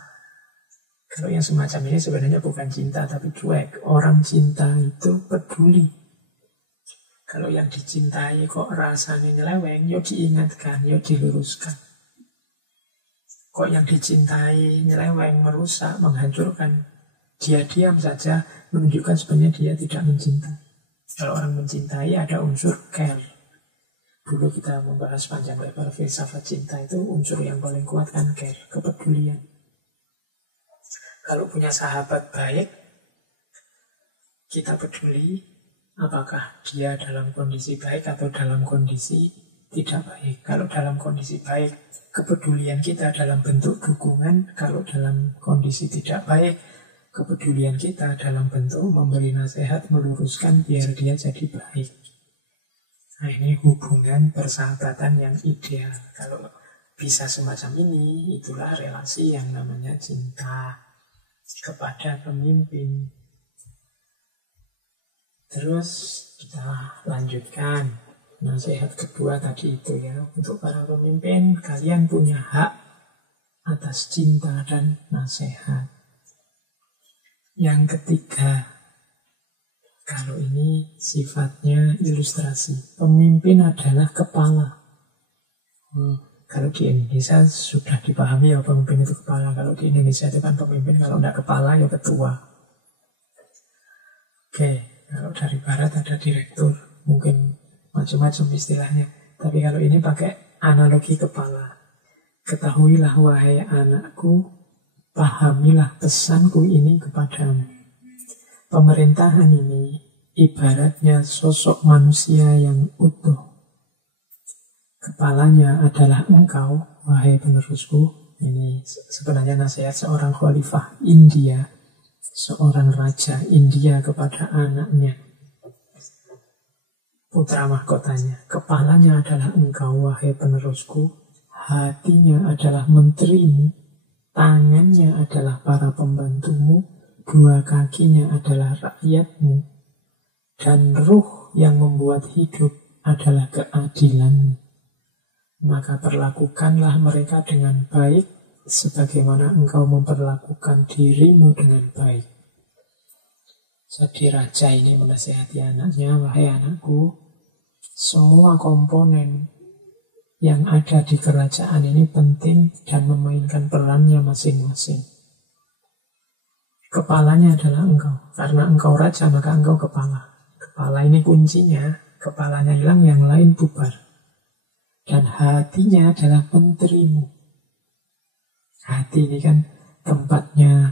Kalau yang semacam ini sebenarnya bukan cinta tapi cuek. Orang cinta itu peduli. Kalau yang dicintai kok rasanya nyeleweng, yuk diingatkan, yuk diluruskan. Kok yang dicintai nyeleweng, merusak, menghancurkan, dia diam saja, menunjukkan sebenarnya dia tidak mencintai. Kalau orang mencintai ada unsur care. Dulu kita membahas panjang lebar filsafat cinta, itu unsur yang paling kuat kan care, kepedulian. Kalau punya sahabat baik, kita peduli apakah dia dalam kondisi baik atau dalam kondisi tidak baik. Kalau dalam kondisi baik, kepedulian kita dalam bentuk dukungan. Kalau dalam kondisi tidak baik, kepedulian kita dalam bentuk memberi nasihat, meluruskan biar dia jadi baik. Nah, ini hubungan persahabatan yang ideal. Kalau bisa semacam ini, itulah relasi yang namanya cinta kepada pemimpin. Terus kita lanjutkan nasihat kedua tadi itu ya. Untuk para pemimpin, kalian punya hak atas cinta dan nasihat. Yang ketiga, kalau ini sifatnya ilustrasi. Pemimpin adalah kepala. Kalau di Indonesia sudah dipahami ya pemimpin itu kepala. Kalau di Indonesia itu kan pemimpin kalau tidak kepala ya ketua. Oke. Kalau dari barat ada direktur, mungkin macam-macam istilahnya. Tapi kalau ini pakai analogi kepala. Ketahuilah wahai anakku, pahamilah pesanku ini kepadamu. Pemerintahan ini ibaratnya sosok manusia yang utuh. Kepalanya adalah engkau, wahai penerusku. Ini sebenarnya nasihat seorang khalifah India, seorang raja India kepada anaknya, putra mahkotanya. Kepalanya adalah engkau, wahai penerusku. Hatinya adalah menterimu. Tangannya adalah para pembantumu. Dua kakinya adalah rakyatmu. Dan ruh yang membuat hidup adalah keadilanmu. Maka perlakukanlah mereka dengan baik, sebagaimana engkau memperlakukan dirimu dengan baik. Jadi raja ini menasihati anaknya, wahai anakku, semua komponen yang ada di kerajaan ini penting dan memainkan perannya masing-masing. Kepalanya adalah engkau. Karena engkau raja, maka engkau kepala. Kepala ini kuncinya. Kepalanya hilang, yang lain bubar. Dan hatinya adalah menterimu. Hati ini kan tempatnya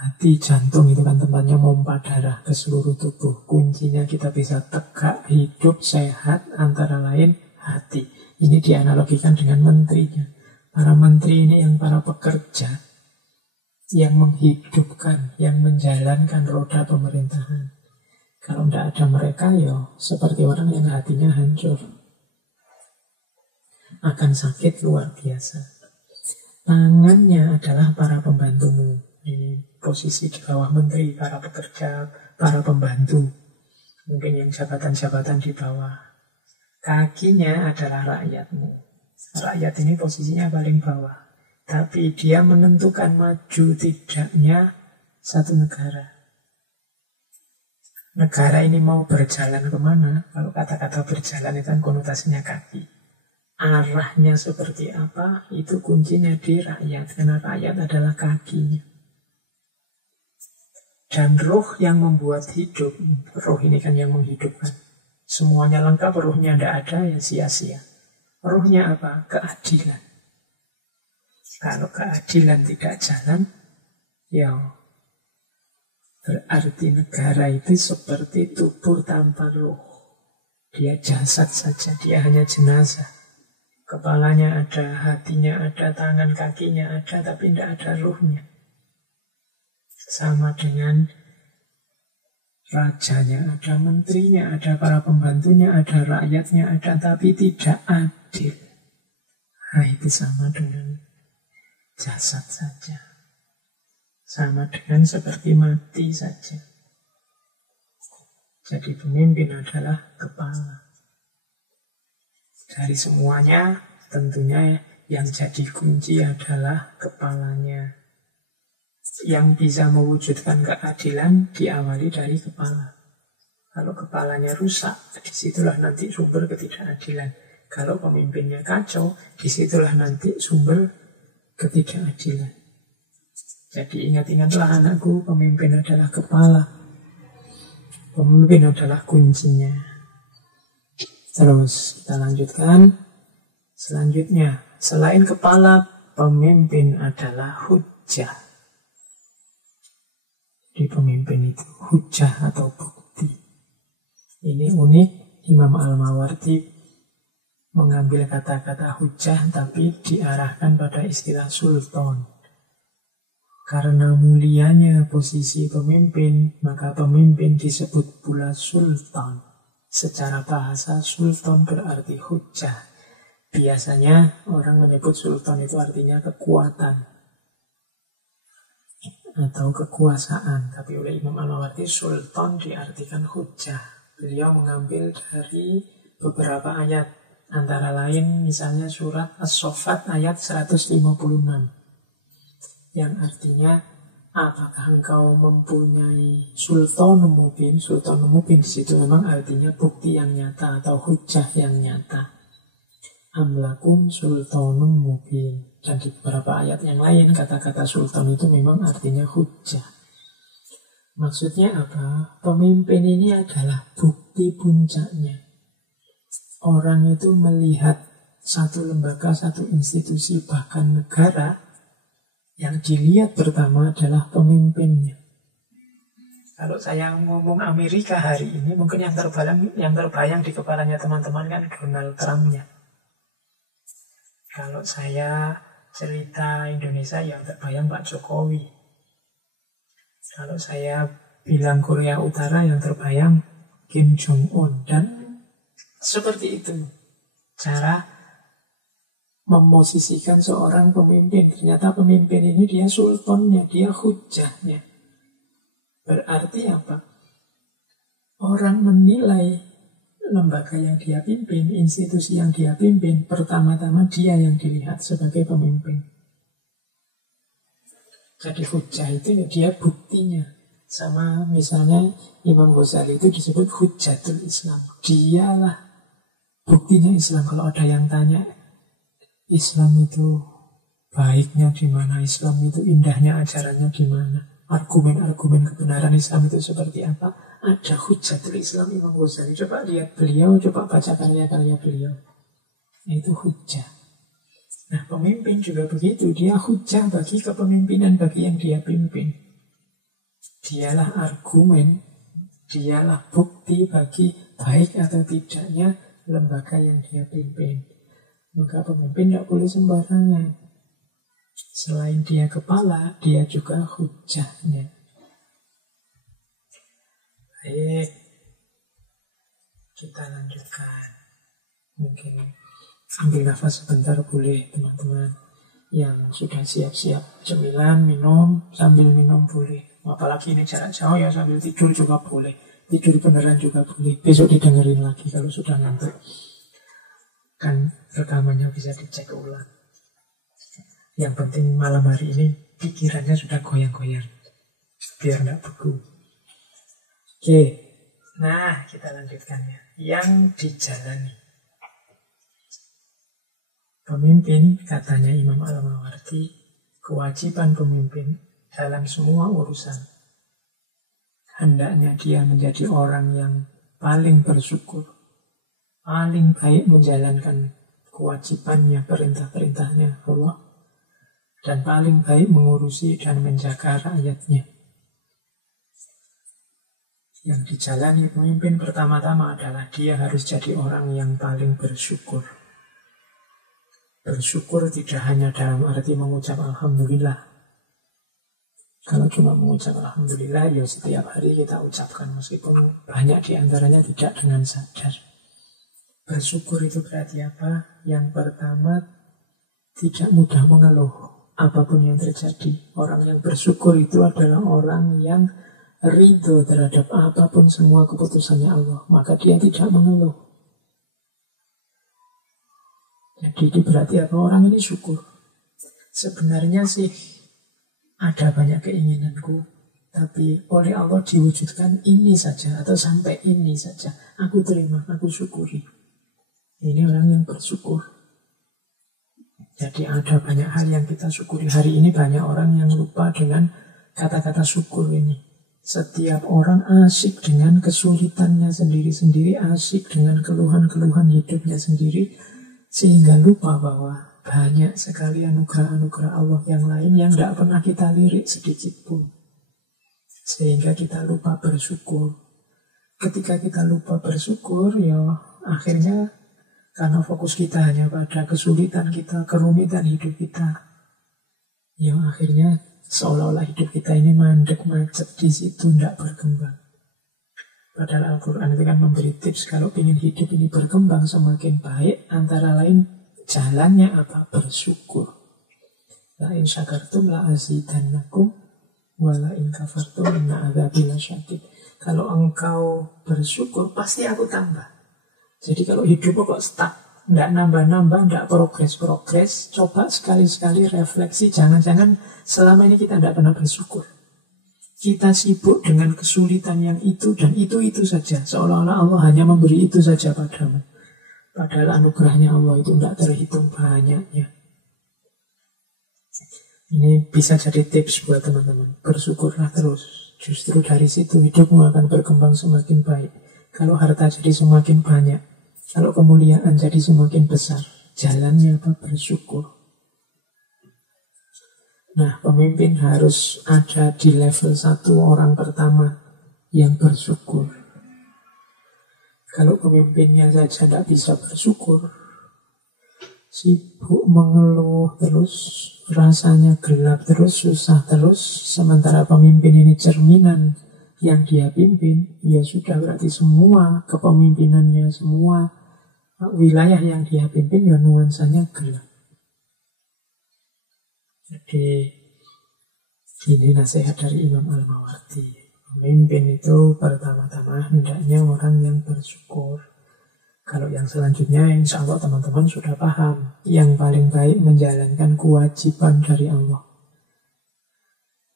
hati, jantung itu kan tempatnya pompa darah ke seluruh tubuh. Kuncinya kita bisa tegak, hidup, sehat, antara lain hati. Ini dianalogikan dengan menterinya. Para menteri ini yang para pekerja, yang menghidupkan, yang menjalankan roda pemerintahan. Kalau tidak ada mereka, ya seperti orang yang hatinya hancur. Akan sakit luar biasa. Tangannya adalah para pembantumu. Ini posisi di bawah menteri, para pekerja, para pembantu. Mungkin yang jabatan-jabatan di bawah. Kakinya adalah rakyatmu. Rakyat ini posisinya paling bawah. Tapi dia menentukan maju tidaknya satu negara. Negara ini mau berjalan kemana? Kalau kata-kata berjalan itu kan konotasinya kaki. Arahnya seperti apa? Itu kuncinya di rakyat. Karena rakyat adalah kakinya. Dan roh yang membuat hidup. Roh ini kan yang menghidupkan. Semuanya lengkap, rohnya tidak ada, ya sia-sia. Rohnya apa? Keadilan. Kalau keadilan tidak jalan, ya berarti negara itu seperti tubuh tanpa roh. Dia jasad saja, dia hanya jenazah. Kepalanya ada, hatinya ada, tangan kakinya ada, tapi tidak ada ruhnya. Sama dengan rajanya ada, menterinya ada, para pembantunya ada, rakyatnya ada, tapi tidak adil. Nah, itu sama dengan jasad saja. Sama dengan seperti mati saja. Jadi pemimpin adalah kepala. Dari semuanya tentunya yang jadi kunci adalah kepalanya. Yang bisa mewujudkan keadilan diawali dari kepala. Kalau kepalanya rusak, disitulah nanti sumber ketidakadilan. Kalau pemimpinnya kacau, disitulah nanti sumber ketidakadilan. Jadi ingat-ingatlah anakku, pemimpin adalah kepala. Pemimpin adalah kuncinya. Terus kita lanjutkan. Selanjutnya, selain kepala, pemimpin adalah hujjah. Di pemimpin itu hujjah atau bukti. Ini unik, Imam Al-Mawardi mengambil kata-kata hujjah tapi diarahkan pada istilah sultan. Karena mulianya posisi pemimpin, maka pemimpin disebut pula sultan. Secara bahasa, sultan berarti hujjah. Biasanya orang menyebut sultan itu artinya kekuatan atau kekuasaan. Tapi oleh Imam Al-Mawardi, sultan diartikan hujjah. Beliau mengambil dari beberapa ayat. Antara lain misalnya surat As-Saffat ayat 156. Yang artinya, apakah engkau mempunyai sultanun mubin? Sultanun mubin disitu memang artinya bukti yang nyata atau hujjah yang nyata. Amlakum sultanun mubin. Dan di beberapa ayat yang lain kata-kata sultan itu memang artinya hujjah. Maksudnya apa? Pemimpin ini adalah bukti puncaknya. Orang itu melihat satu lembaga, satu institusi, bahkan negara, yang dilihat pertama adalah pemimpinnya. Kalau saya ngomong Amerika hari ini, mungkin yang terbayang di kepalanya teman-teman kan Donald Trump-nya. Kalau saya cerita Indonesia, yang terbayang Pak Jokowi. Kalau saya bilang Korea Utara, yang terbayang Kim Jong-un. Dan seperti itu cara memosisikan seorang pemimpin. Ternyata pemimpin ini dia sultannya, dia hujahnya. Berarti apa? Orang menilai lembaga yang dia pimpin, institusi yang dia pimpin, pertama-tama dia yang dilihat sebagai pemimpin. Jadi hujah itu ya dia buktinya. Sama misalnya Imam Ghazali itu disebut hujatul Islam. Dialah buktinya Islam. Kalau ada yang tanya, Islam itu baiknya di mana? Islam itu indahnya ajarannya di mana? Argumen-argumen kebenaran Islam itu seperti apa? Ada hujatul Islam Imam Ghazali. Coba lihat beliau, coba baca karya-karya beliau. Itu hujah. Nah, pemimpin juga begitu. Dia hujah bagi kepemimpinan, bagi yang dia pimpin. Dialah argumen, dialah bukti bagi baik atau tidaknya lembaga yang dia pimpin. Maka pemimpin tidak boleh sembarangan. Selain dia kepala, dia juga hujahnya. Baik, kita lanjutkan. Mungkin ambil nafas sebentar boleh teman-teman. Yang sudah siap-siap cemilan, minum, sambil minum boleh. Apalagi ini jarak jauh ya, sambil tidur juga boleh. Tidur beneran juga boleh. Besok didengerin lagi kalau sudah ngantuk. Kan rekamannya bisa dicek ulang. Yang penting malam hari ini pikirannya sudah goyang-goyang. Biar nggak beku. Oke, nah kita lanjutkan ya. Yang dijalani. Pemimpin, katanya Imam Al-Mawardi, kewajiban pemimpin dalam semua urusan. Hendaknya dia menjadi orang yang paling bersyukur, paling baik menjalankan kewajibannya, perintah-perintahnya Allah, dan paling baik mengurusi dan menjaga rakyatnya. Yang dijalani pemimpin pertama-tama adalah dia harus jadi orang yang paling bersyukur. Bersyukur tidak hanya dalam arti mengucap Alhamdulillah. Kalau cuma mengucap Alhamdulillah, ya setiap hari kita ucapkan, meskipun banyak di antaranya tidak dengan sadar. Bersyukur itu berarti apa? Yang pertama, tidak mudah mengeluh apapun yang terjadi. Orang yang bersyukur itu adalah orang yang ridho terhadap apapun semua keputusannya Allah. Maka dia tidak mengeluh. Jadi itu berarti apa? Orang ini syukur. Sebenarnya sih ada banyak keinginanku, tapi oleh Allah diwujudkan ini saja atau sampai ini saja. Aku terima, aku syukuri. Ini orang yang bersyukur. Jadi ada banyak hal yang kita syukuri. Hari ini banyak orang yang lupa dengan kata-kata syukur ini. Setiap orang asyik dengan kesulitannya sendiri-sendiri, asyik dengan keluhan-keluhan hidupnya sendiri, sehingga lupa bahwa banyak sekali anugerah-anugerah Allah yang lain yang tidak pernah kita lirik sedikit pun. Sehingga kita lupa bersyukur. Ketika kita lupa bersyukur, ya akhirnya karena fokus kita hanya pada kesulitan kita, kerumitan hidup kita, ya akhirnya seolah-olah hidup kita ini mandek, macet di situ, tidak berkembang. Padahal Al-Quran itu kan memberi tips kalau ingin hidup ini berkembang semakin baik, antara lain jalannya apa? Bersyukur. La in syakartum la azidannakum wa la in kafartum inna adzabi lasyadid. Kalau engkau bersyukur, pasti aku tambah. Jadi kalau hidup kok stuck, tidak nambah-nambah, tidak progres-progres, coba sekali-sekali refleksi, jangan-jangan selama ini kita tidak pernah bersyukur. Kita sibuk dengan kesulitan yang itu dan itu saja. Seolah-olah Allah hanya memberi itu saja padamu. Padahal anugerahnya Allah itu tidak terhitung banyaknya. Ini bisa jadi tips buat teman-teman. Bersyukurlah terus. Justru dari situ hidupmu akan berkembang semakin baik. Kalau harta jadi semakin banyak, kalau kemuliaan jadi semakin besar, Jalannya apa? Bersyukur. Nah, pemimpin harus ada di level 1 orang pertama yang bersyukur. Kalau pemimpinnya saja tidak bisa bersyukur, sibuk mengeluh terus, rasanya gelap terus, susah terus, sementara pemimpin ini cerminan yang dia pimpin, ya sudah berarti semua kepemimpinannya, semua wilayah yang dia pimpin ya nuansanya gelap. Jadi ini nasihat dari Imam Al-Mawardi. Pemimpin itu pertama-tama hendaknya orang yang bersyukur. Kalau yang selanjutnya insya Allah teman-teman sudah paham. Yang paling baik menjalankan kewajiban dari Allah.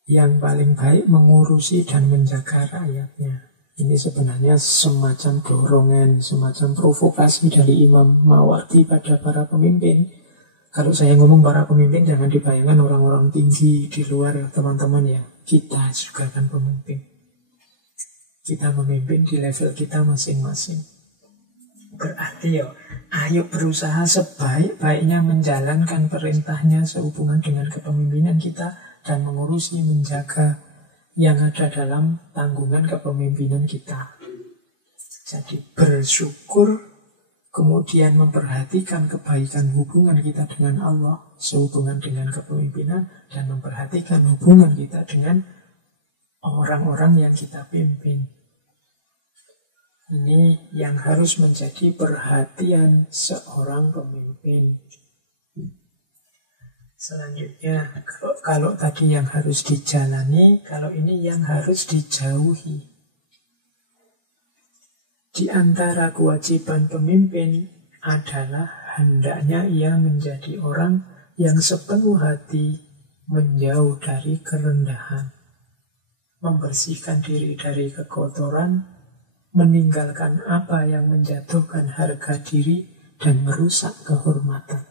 Yang paling baik mengurusi dan menjaga rakyatnya. Ini sebenarnya semacam dorongan, semacam provokasi dari Imam Mawardi pada para pemimpin. Kalau saya ngomong para pemimpin jangan dibayangkan orang-orang tinggi di luar ya teman-teman ya. Kita juga kan pemimpin. Kita memimpin di level kita masing-masing. Berarti ya, ayo berusaha sebaik-baiknya menjalankan perintahnya sehubungan dengan kepemimpinan kita dan mengurusi, menjaga yang ada dalam tanggungan kepemimpinan kita. Jadi bersyukur, kemudian memperhatikan kebaikan hubungan kita dengan Allah sehubungan dengan kepemimpinan dan memperhatikan hubungan kita dengan orang-orang yang kita pimpin. Ini yang harus menjadi perhatian seorang pemimpin. Selanjutnya, kalau tadi yang harus dijalani, kalau ini yang harus dijauhi. Di antara kewajiban pemimpin adalah hendaknya ia menjadi orang yang sepenuh hati menjauh dari kerendahan, membersihkan diri dari kekotoran, meninggalkan apa yang menjatuhkan harga diri dan merusak kehormatan.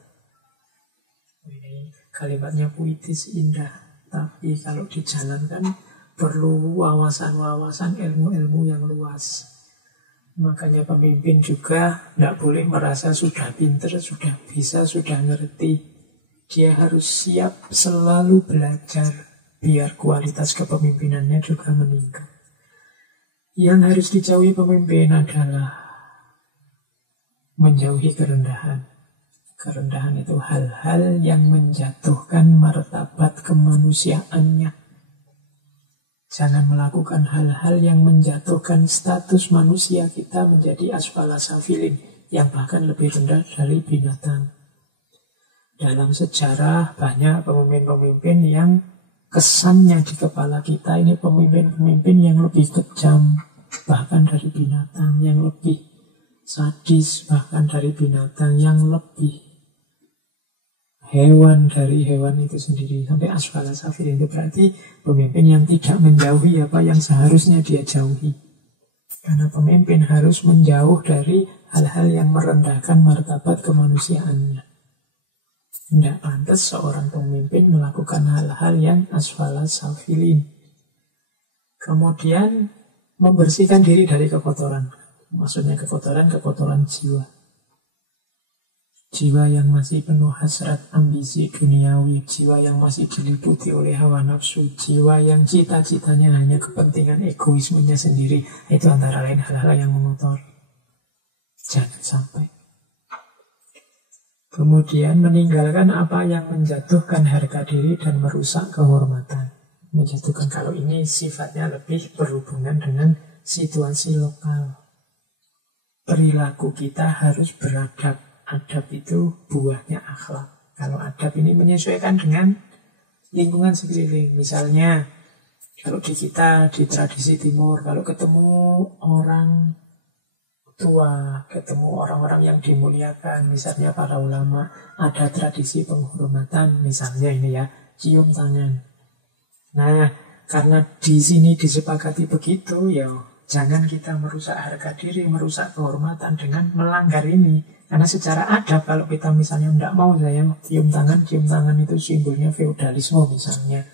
Ini kalimatnya puitis indah, tapi kalau dijalankan perlu wawasan-wawasan ilmu-ilmu yang luas. Makanya pemimpin juga tidak boleh merasa sudah pinter, sudah bisa, sudah ngerti. Dia harus siap selalu belajar biar kualitas kepemimpinannya juga meningkat. Yang harus dijauhi pemimpin adalah menjauhi kerendahan. Kerendahan itu hal-hal yang menjatuhkan martabat kemanusiaannya. Jangan melakukan hal-hal yang menjatuhkan status manusia kita menjadi asfala safilin, yang bahkan lebih rendah dari binatang. Dalam sejarah banyak pemimpin-pemimpin yang kesannya di kepala kita ini pemimpin-pemimpin yang lebih kejam bahkan dari binatang, yang lebih sadis bahkan dari binatang, yang lebih hewan dari hewan itu sendiri, sampai asfala safilin. Itu berarti pemimpin yang tidak menjauhi apa yang seharusnya dia jauhi. Karena pemimpin harus menjauh dari hal-hal yang merendahkan martabat kemanusiaannya. Tidak pantas seorang pemimpin melakukan hal-hal yang asfala safilin. Kemudian membersihkan diri dari kekotoran. Maksudnya kekotoran jiwa. Jiwa yang masih penuh hasrat ambisi duniawi, jiwa yang masih diliputi oleh hawa nafsu, jiwa yang cita-citanya hanya kepentingan egoismenya sendiri. Itu antara lain hal-hal yang mengotor. Jangan sampai. Kemudian meninggalkan apa yang menjatuhkan harga diri dan merusak kehormatan. Menjatuhkan, kalau ini sifatnya lebih berhubungan dengan situasi lokal. Perilaku kita harus beradab. Adab itu buahnya akhlak. Kalau adab ini menyesuaikan dengan lingkungan sekeliling. Misalnya, kalau di kita, di tradisi timur, kalau ketemu orang tua, ketemu orang-orang yang dimuliakan, misalnya para ulama, ada tradisi penghormatan, misalnya ini ya, cium tangan. Nah, karena di sini disepakati begitu, ya jangan kita merusak harga diri, merusak kehormatan dengan melanggar ini. Karena secara adab, kalau kita misalnya tidak mau saya cium tangan itu simbolnya feodalisme misalnya.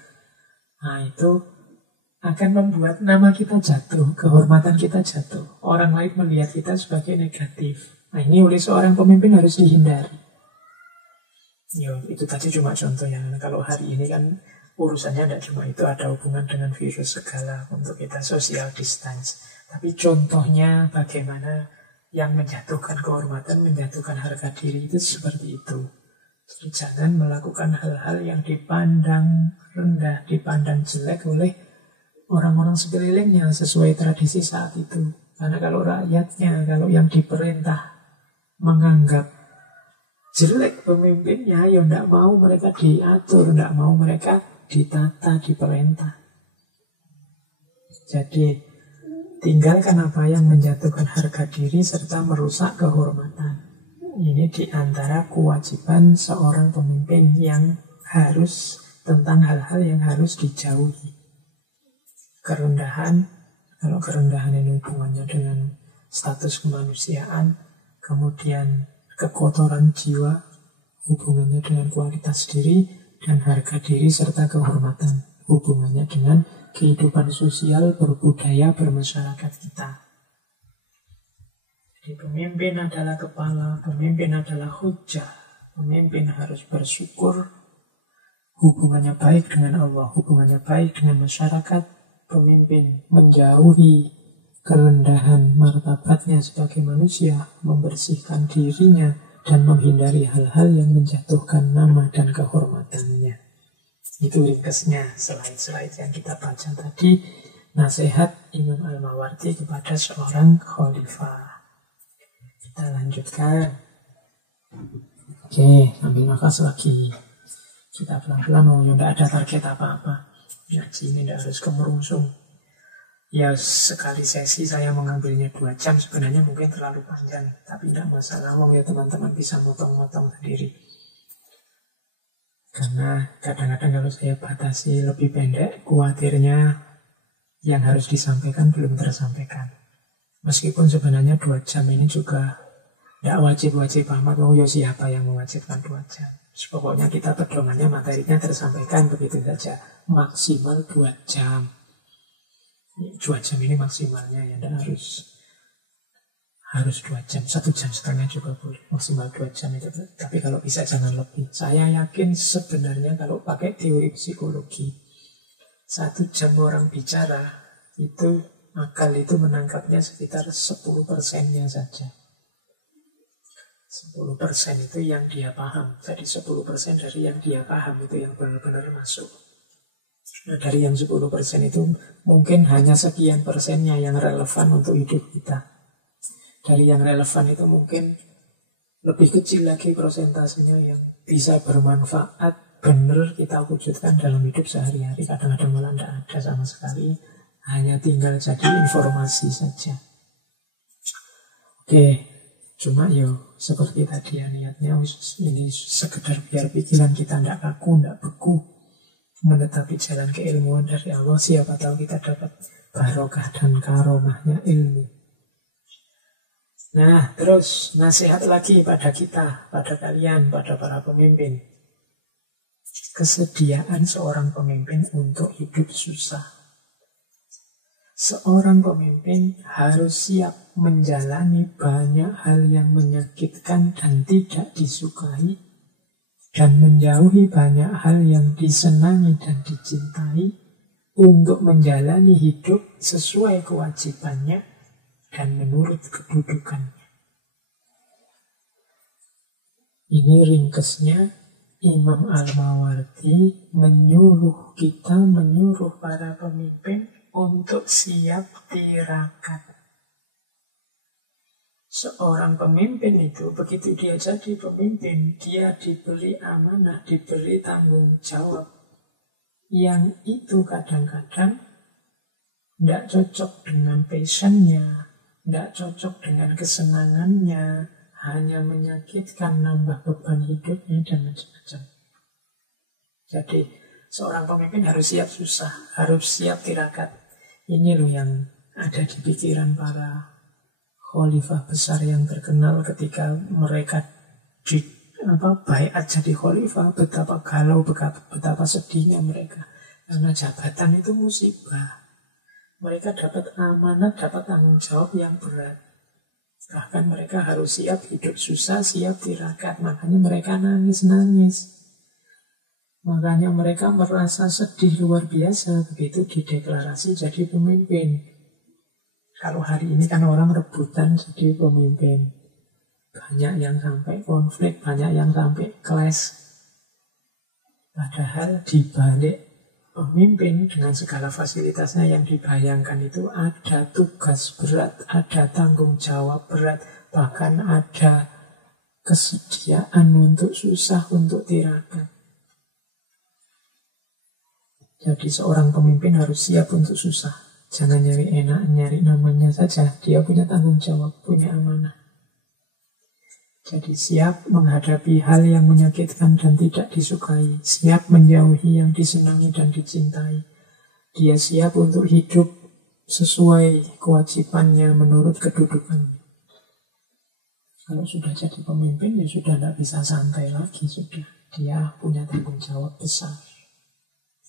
Nah, itu akan membuat nama kita jatuh, kehormatan kita jatuh. Orang lain melihat kita sebagai negatif. Nah, ini oleh seorang pemimpin harus dihindari. Ya, itu tadi cuma contoh ya. Kalau hari ini kan urusannya tidak cuma itu, ada hubungan dengan virus segala untuk kita social distance. Tapi contohnya bagaimana yang menjatuhkan kehormatan, menjatuhkan harga diri itu seperti itu. Jadi jangan melakukan hal-hal yang dipandang rendah, dipandang jelek oleh orang-orang sekelilingnya sesuai tradisi saat itu. Karena kalau rakyatnya, kalau yang diperintah menganggap jelek pemimpinnya, ya tidak mau mereka diatur, tidak mau mereka ditata, diperintah. Jadi tinggalkan apa yang menjatuhkan harga diri serta merusak kehormatan. Ini diantara kewajiban seorang pemimpin yang harus, tentang hal-hal yang harus dijauhi. Kerendahan, kalau kerendahan ini hubungannya dengan status kemanusiaan, kemudian kekotoran jiwa, hubungannya dengan kualitas diri, dan harga diri serta kehormatan, hubungannya dengan kehidupan sosial, berbudaya, bermasyarakat kita. Jadi pemimpin adalah kepala, pemimpin adalah hujah, pemimpin harus bersyukur, hubungannya baik dengan Allah, hubungannya baik dengan masyarakat, pemimpin menjauhi kerendahan martabatnya sebagai manusia, membersihkan dirinya, dan menghindari hal-hal yang menjatuhkan nama dan kehormatannya. Itu ringkasnya slide-slide yang kita baca tadi, nasihat Imam Al-Mawardi kepada seorang khalifah. Kita lanjutkan. Oke, ambil nafas lagi. Kita pelan-pelan, tidak ada target apa-apa. Ngaji ini tidak harus kemerungsung. Ya, sekali sesi saya mengambilnya 2 jam, sebenarnya mungkin terlalu panjang, tapi tidak masalah, ya teman-teman bisa motong-motong sendiri. Karena kadang-kadang kalau saya batasi lebih pendek, khawatirnya yang harus disampaikan belum tersampaikan. Meskipun sebenarnya 2 jam ini juga tidak wajib-wajib amat, ya siapa yang mewajibkan 2 jam. Pokoknya kita pedomannya, materinya tersampaikan begitu saja. Maksimal 2 jam. 2 jam ini maksimalnya, ya tidak harus 2 jam. 1,5 jam juga boleh. Maksimal 2 jam itu. Tapi kalau bisa jangan lebih. Saya yakin sebenarnya kalau pakai teori psikologi, 1 jam orang bicara, itu akal itu menangkapnya sekitar 10%-nya saja. 10% itu yang dia paham. Jadi 10% dari yang dia paham itu yang benar-benar masuk. Nah, dari yang 10% itu mungkin hanya sekian persennya yang relevan untuk hidup kita. Dari yang relevan itu mungkin lebih kecil lagi persentasenya yang bisa bermanfaat, benar kita wujudkan dalam hidup sehari-hari. Kadang-kadang malah tidak ada sama sekali, hanya tinggal jadi informasi saja. Oke. Cuma seperti tadi ya, niatnya ini sekedar biar pikiran kita tidak kaku, tidak beku, menetapi jalan keilmuan dari Allah. Siapa tahu kita dapat barokah dan karomahnya ilmu. Nah, terus nasihat lagi pada kita, pada kalian, pada para pemimpin. Kesediaan seorang pemimpin untuk hidup susah. Seorang pemimpin harus siap menjalani banyak hal yang menyakitkan dan tidak disukai, dan menjauhi banyak hal yang disenangi dan dicintai untuk menjalani hidup sesuai kewajibannya dan menurut kedudukannya. Ini ringkasnya Imam Al-Mawardi menyuruh kita, menyuruh para pemimpin untuk siap tirakat. Seorang pemimpin itu begitu dia jadi pemimpin, dia diberi amanah, diberi tanggung jawab. Yang itu kadang-kadang tidak cocok dengan passionnya, tidak cocok dengan kesenangannya, hanya menyakitkan, nambah beban hidupnya dan macam-macam. Jadi seorang pemimpin harus siap susah, harus siap tirakat. Ini loh yang ada di pikiran para khalifah besar yang terkenal ketika mereka baiat jadi khalifah, betapa galau, betapa sedihnya mereka. Karena jabatan itu musibah. Mereka dapat amanat, dapat tanggung jawab yang berat. Bahkan mereka harus siap hidup susah, siap tirakat. Makanya mereka nangis-nangis. Makanya mereka merasa sedih luar biasa begitu dideklarasi jadi pemimpin. Kalau hari ini kan orang rebutan jadi pemimpin. Banyak yang sampai konflik, banyak yang sampai clash. Padahal di balik pemimpin dengan segala fasilitasnya yang dibayangkan itu ada tugas berat, ada tanggung jawab berat, bahkan ada kesediaan untuk susah, untuk tirakat. Jadi seorang pemimpin harus siap untuk susah. Jangan nyari enak, nyari namanya saja. Dia punya tanggung jawab, punya amanah. Jadi siap menghadapi hal yang menyakitkan dan tidak disukai. Siap menjauhi yang disenangi dan dicintai. Dia siap untuk hidup sesuai kewajibannya menurut kedudukannya. Kalau sudah jadi pemimpin, ya sudah tidak bisa santai lagi. Sudah, dia punya tanggung jawab besar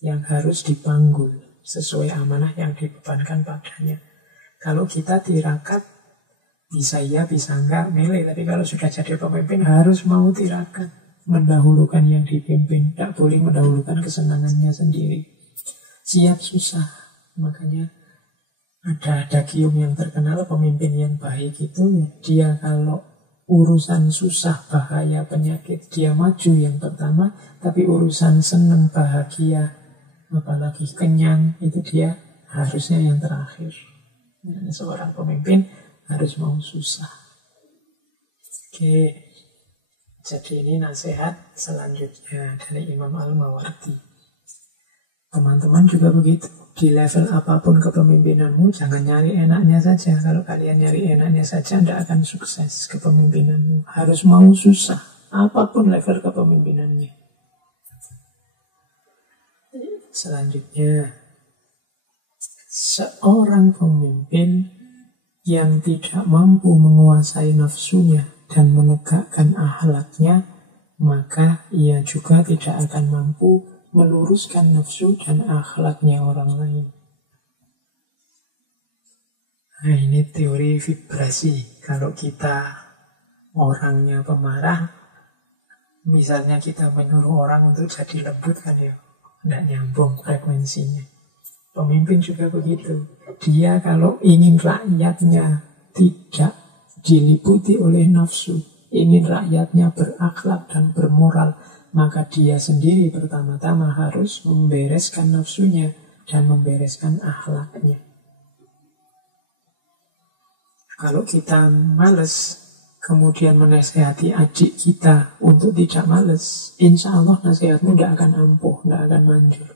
yang harus dipanggul sesuai amanah yang dibebankan padanya. Kalau kita tirakat, bisa iya, bisa enggak, milih. Tapi kalau sudah jadi pemimpin, harus mau tirakat, mendahulukan yang dipimpin, tidak boleh mendahulukan kesenangannya sendiri. Siap susah. Makanya ada kium yang terkenal, pemimpin yang baik itu ya, dia kalau urusan susah, bahaya, penyakit, dia maju yang pertama. Tapi urusan senang, bahagia, apalagi kenyang, itu dia harusnya yang terakhir. Nah, seorang pemimpin harus mau susah. Oke, jadi ini nasihat selanjutnya dari Imam Al-Mawardi. Teman-teman juga begitu. Di level apapun kepemimpinanmu, jangan nyari enaknya saja. Kalau kalian nyari enaknya saja, tidak akan sukses kepemimpinanmu. Harus mau susah, apapun level kepemimpinannya. Selanjutnya, seorang pemimpin yang tidak mampu menguasai nafsunya dan menegakkan akhlaknya, maka ia juga tidak akan mampu meluruskan nafsu dan akhlaknya orang lain. Nah, ini teori vibrasi. Kalau kita orangnya pemarah, misalnya kita menyuruh orang untuk jadi lembut, kan ya tidak nyambung frekuensinya. Pemimpin juga begitu. Dia kalau ingin rakyatnya tidak diliputi oleh nafsu, ingin rakyatnya berakhlak dan bermoral, maka dia sendiri pertama-tama harus membereskan nafsunya dan membereskan akhlaknya. Kalau kita malas, kemudian menasihati adik kita untuk tidak malas, insya Allah nasihatmu tidak akan ampuh, tidak akan manjur.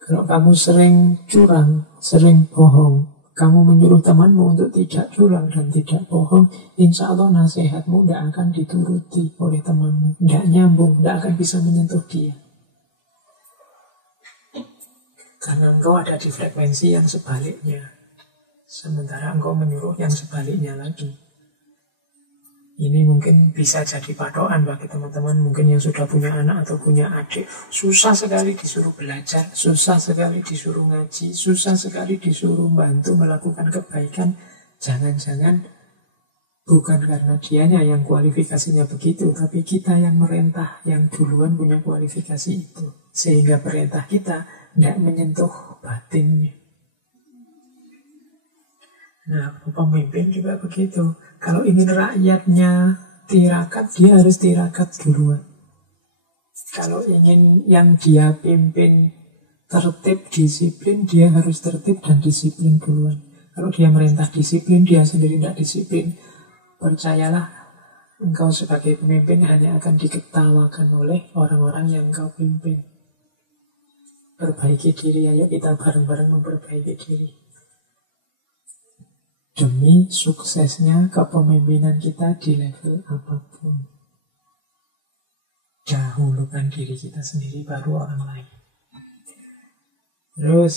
Kalau kamu sering curang, sering bohong, kamu menyuruh temanmu untuk tidak curang dan tidak bohong, insya Allah nasihatmu tidak akan dituruti oleh temanmu, tidak nyambung, tidak akan bisa menyentuh dia. Karena engkau ada di frekuensi yang sebaliknya, sementara engkau menyuruh yang sebaliknya lagi. Ini mungkin bisa jadi patokan bagi teman-teman mungkin yang sudah punya anak atau punya adik. Susah sekali disuruh belajar, susah sekali disuruh ngaji, susah sekali disuruh bantu melakukan kebaikan. Jangan-jangan bukan karena dianya yang kualifikasinya begitu, tapi kita yang merentah, yang duluan punya kualifikasi itu. Sehingga perintah kita tidak menyentuh batinnya. Nah, pemimpin juga begitu. Kalau ingin rakyatnya tirakat, dia harus tirakat duluan. Kalau ingin yang dia pimpin tertib, disiplin, dia harus tertib dan disiplin duluan. Kalau dia merintah disiplin, dia sendiri tidak disiplin, percayalah, engkau sebagai pemimpin hanya akan diketawakan oleh orang-orang yang engkau pimpin. Perbaiki diri, ayo kita bareng-bareng memperbaiki diri. Demi suksesnya kepemimpinan kita di level apapun. Dahulukan diri kita sendiri, baru orang lain. Terus,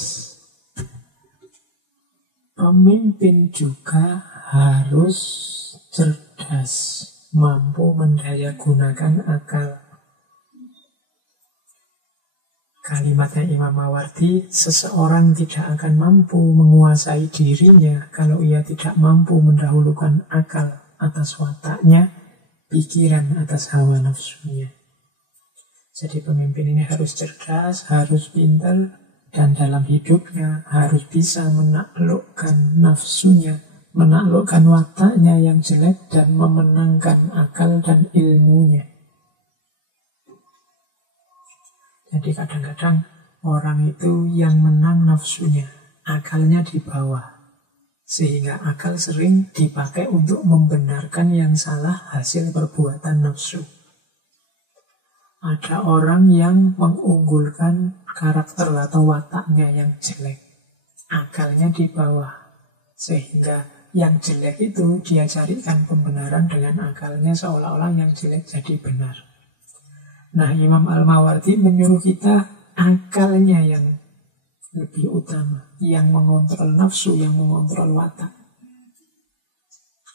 pemimpin juga harus cerdas, mampu mendayagunakan akal. Kalimatnya Imam Mawardi, seseorang tidak akan mampu menguasai dirinya kalau ia tidak mampu mendahulukan akal atas wataknya, pikiran atas hawa nafsunya. Jadi pemimpin ini harus cerdas, harus pintar, dan dalam hidupnya harus bisa menaklukkan nafsunya, menaklukkan wataknya yang jelek, dan memenangkan akal dan ilmunya. Jadi kadang-kadang orang itu yang menang nafsunya, akalnya di bawah. Sehingga akal sering dipakai untuk membenarkan yang salah hasil perbuatan nafsu. Ada orang yang mengunggulkan karakter atau wataknya yang jelek, akalnya di bawah. Sehingga yang jelek itu dia carikan pembenaran dengan akalnya, seolah-olah yang jelek jadi benar. Nah, Imam Al-Mawardi menyuruh kita akalnya yang lebih utama, yang mengontrol nafsu, yang mengontrol watak.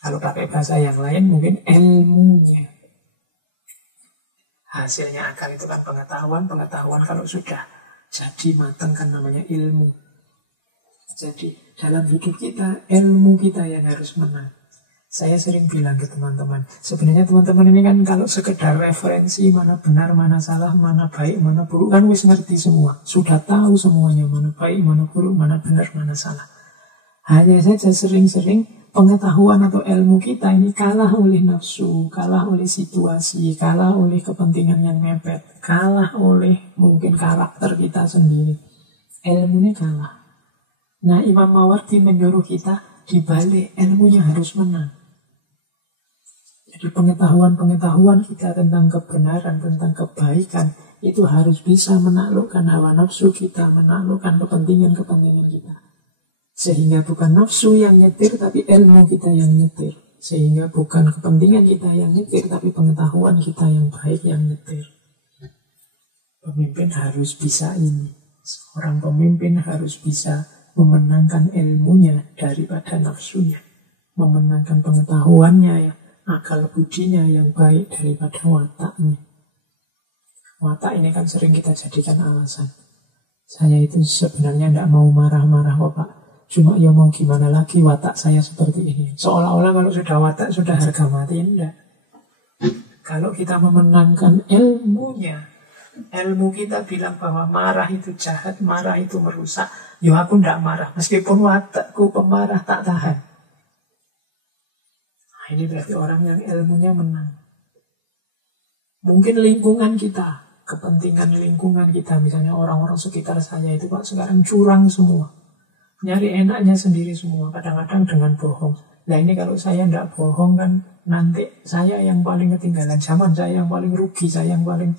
Kalau pakai bahasa yang lain mungkin ilmunya. Hasilnya akal itu kan pengetahuan. Pengetahuan kalau sudah jadi matang kan namanya ilmu. Jadi dalam hidup kita, ilmu kita yang harus menang. Saya sering bilang ke teman-teman, sebenarnya teman-teman ini kan kalau sekedar referensi mana benar, mana salah, mana baik, mana buruk, kan wis ngerti semua. Sudah tahu semuanya, mana baik, mana buruk, mana benar, mana salah. Hanya saja sering-sering pengetahuan atau ilmu kita ini kalah oleh nafsu, kalah oleh situasi, kalah oleh kepentingan yang mepet, kalah oleh mungkin karakter kita sendiri. Ilmunya kalah. Nah, Imam Mawardi menyuruh kita dibalik, ilmunya harus menang. Jadi pengetahuan-pengetahuan kita tentang kebenaran, tentang kebaikan, itu harus bisa menaklukkan hawa nafsu kita, menaklukkan kepentingan-kepentingan kita. Sehingga bukan nafsu yang nyetir, tapi ilmu kita yang nyetir. Sehingga bukan kepentingan kita yang nyetir, tapi pengetahuan kita yang baik yang nyetir. Pemimpin harus bisa ini. Seorang pemimpin harus bisa memenangkan ilmunya daripada nafsunya. Memenangkan pengetahuannya ya, akal budinya yang baik daripada wataknya. Watak ini kan sering kita jadikan alasan. Saya itu sebenarnya tidak mau marah-marah kok Pak. Cuma ya mau gimana lagi, watak saya seperti ini. Seolah-olah kalau sudah watak sudah harga mati. Tidak. Kalau kita memenangkan ilmunya, ilmu kita bilang bahwa marah itu jahat, marah itu merusak. Ya aku tidak marah, meskipun watakku pemarah tak tahan. Ini berarti orang yang ilmunya menang. Mungkin lingkungan kita, kepentingan lingkungan kita, misalnya orang-orang sekitar saya itu Pak sekarang curang semua. Nyari enaknya sendiri semua, kadang-kadang dengan bohong. Nah ini kalau saya tidak bohong kan nanti saya yang paling ketinggalan zaman, saya yang paling rugi, saya yang paling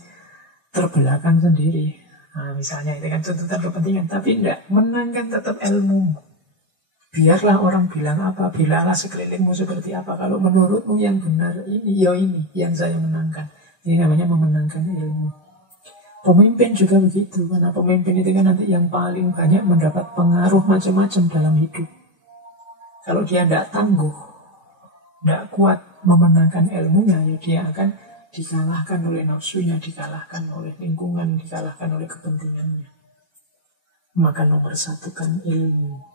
terbelakang sendiri. Nah misalnya itu kan tuntutan kepentingan, tapi tidak, menangkan tetap ilmu. Biarlah orang bilang apa, bilalah sekelilingmu seperti apa. Kalau menurutmu yang benar ini, ya ini yang saya menangkan. Ini namanya memenangkan ilmu. Pemimpin juga begitu, karena pemimpin itu kan nanti yang paling banyak mendapat pengaruh macam-macam dalam hidup. Kalau dia tidak tangguh, tidak kuat memenangkan ilmunya, ya dia akan dikalahkan oleh nafsunya, dikalahkan oleh lingkungan, dikalahkan oleh kepentingannya. Maka nomor satu kan ilmu.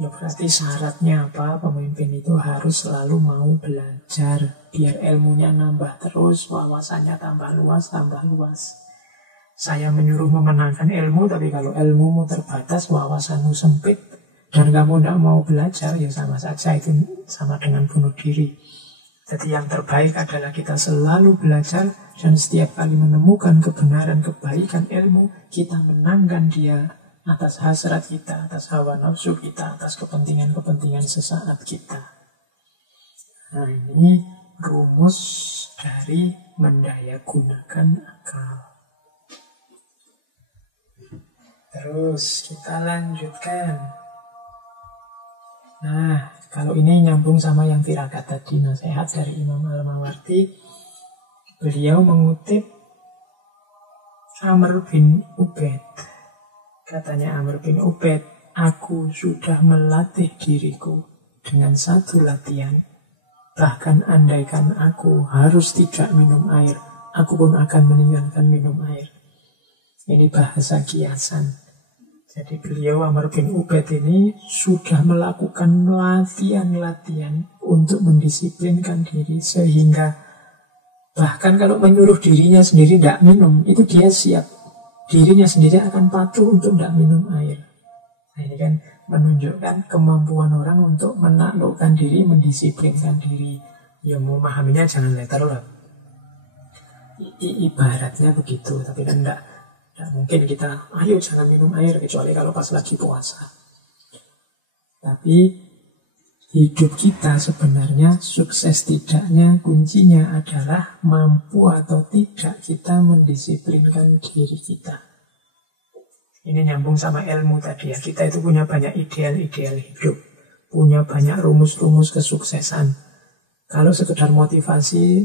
Ya berarti syaratnya apa? Pemimpin itu harus selalu mau belajar, biar ilmunya nambah terus, wawasannya tambah luas, tambah luas. Saya menyuruh memenangkan ilmu, tapi kalau ilmumu terbatas, wawasanmu sempit, dan kamu tidak mau belajar, ya sama saja, itu sama dengan bunuh diri. Jadi yang terbaik adalah kita selalu belajar, dan setiap kali menemukan kebenaran, kebaikan ilmu, kita menangkan dia atas hasrat kita, atas hawa nafsu kita, atas kepentingan-kepentingan sesaat kita. Nah ini rumus dari mendayagunakan akal. Terus kita lanjutkan. Nah, kalau ini nyambung sama yang tirakat tadi, nasihat dari Imam Al-Mawardi. Beliau mengutip Amr bin Ubaid. Katanya Amr bin Ubaid, aku sudah melatih diriku dengan satu latihan. Bahkan andaikan aku harus tidak minum air, aku pun akan meninggalkan minum air. Ini bahasa kiasan. Jadi beliau Amr bin Ubaid ini sudah melakukan latihan-latihan untuk mendisiplinkan diri sehingga bahkan kalau menyuruh dirinya sendiri tidak minum, itu dia siap. Dirinya sendiri akan patuh untuk tidak minum air. Nah, ini kan menunjukkan kemampuan orang untuk menaklukkan diri, mendisiplinkan diri. Ya memahaminya jangan letter lah. Ibaratnya begitu, tapi kan tidak mungkin kita, ayo jangan minum air, kecuali kalau pas lagi puasa. Tapi hidup kita sebenarnya sukses tidaknya kuncinya adalah mampu atau tidak kita mendisiplinkan diri kita. Ini nyambung sama ilmu tadi ya. Kita itu punya banyak ideal-ideal hidup, punya banyak rumus-rumus kesuksesan. Kalau sekedar motivasi,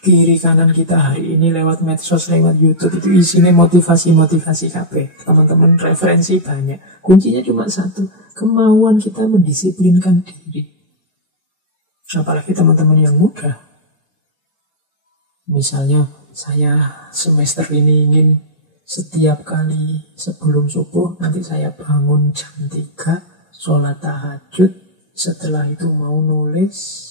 kiri kanan kita hari ini lewat medsos, lewat YouTube, itu isinya motivasi-motivasi kabeh. Teman-teman referensi banyak. Kuncinya cuma satu, kemauan kita mendisiplinkan diri. Apalagi teman-teman yang muda. Misalnya saya semester ini ingin setiap kali sebelum subuh nanti saya bangun jam 3, sholat tahajud, setelah itu mau nulis,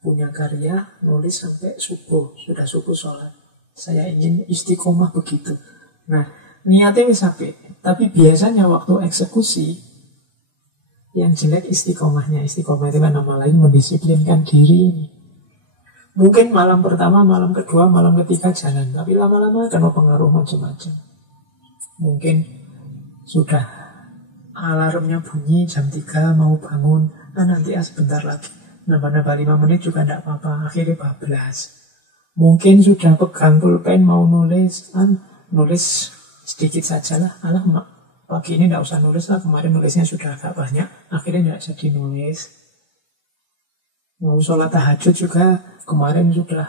punya karya, nulis sampai subuh, sudah subuh sholat. Saya ingin istiqomah begitu. Nah, niatnya wis apik, tapi biasanya waktu eksekusi yang jelek istiqomahnya. Istiqomah itu kan nama lain mendisiplinkan diri ini. Mungkin malam pertama, malam kedua, malam ketiga jalan, tapi lama-lama akan berpengaruh macam-macam. Mungkin sudah alarmnya bunyi jam 3 mau bangun, nanti sebentar lagi. Nambah-nambah 5 menit juga tidak apa-apa, akhirnya bablas. Mungkin sudah pegang pulpen mau nulis, nulis sedikit saja lah. Alah mak, pagi ini tidak usah nulis lah, kemarin nulisnya sudah agak banyak, akhirnya tidak jadi nulis. Mau sholat tahajud juga, kemarin sudah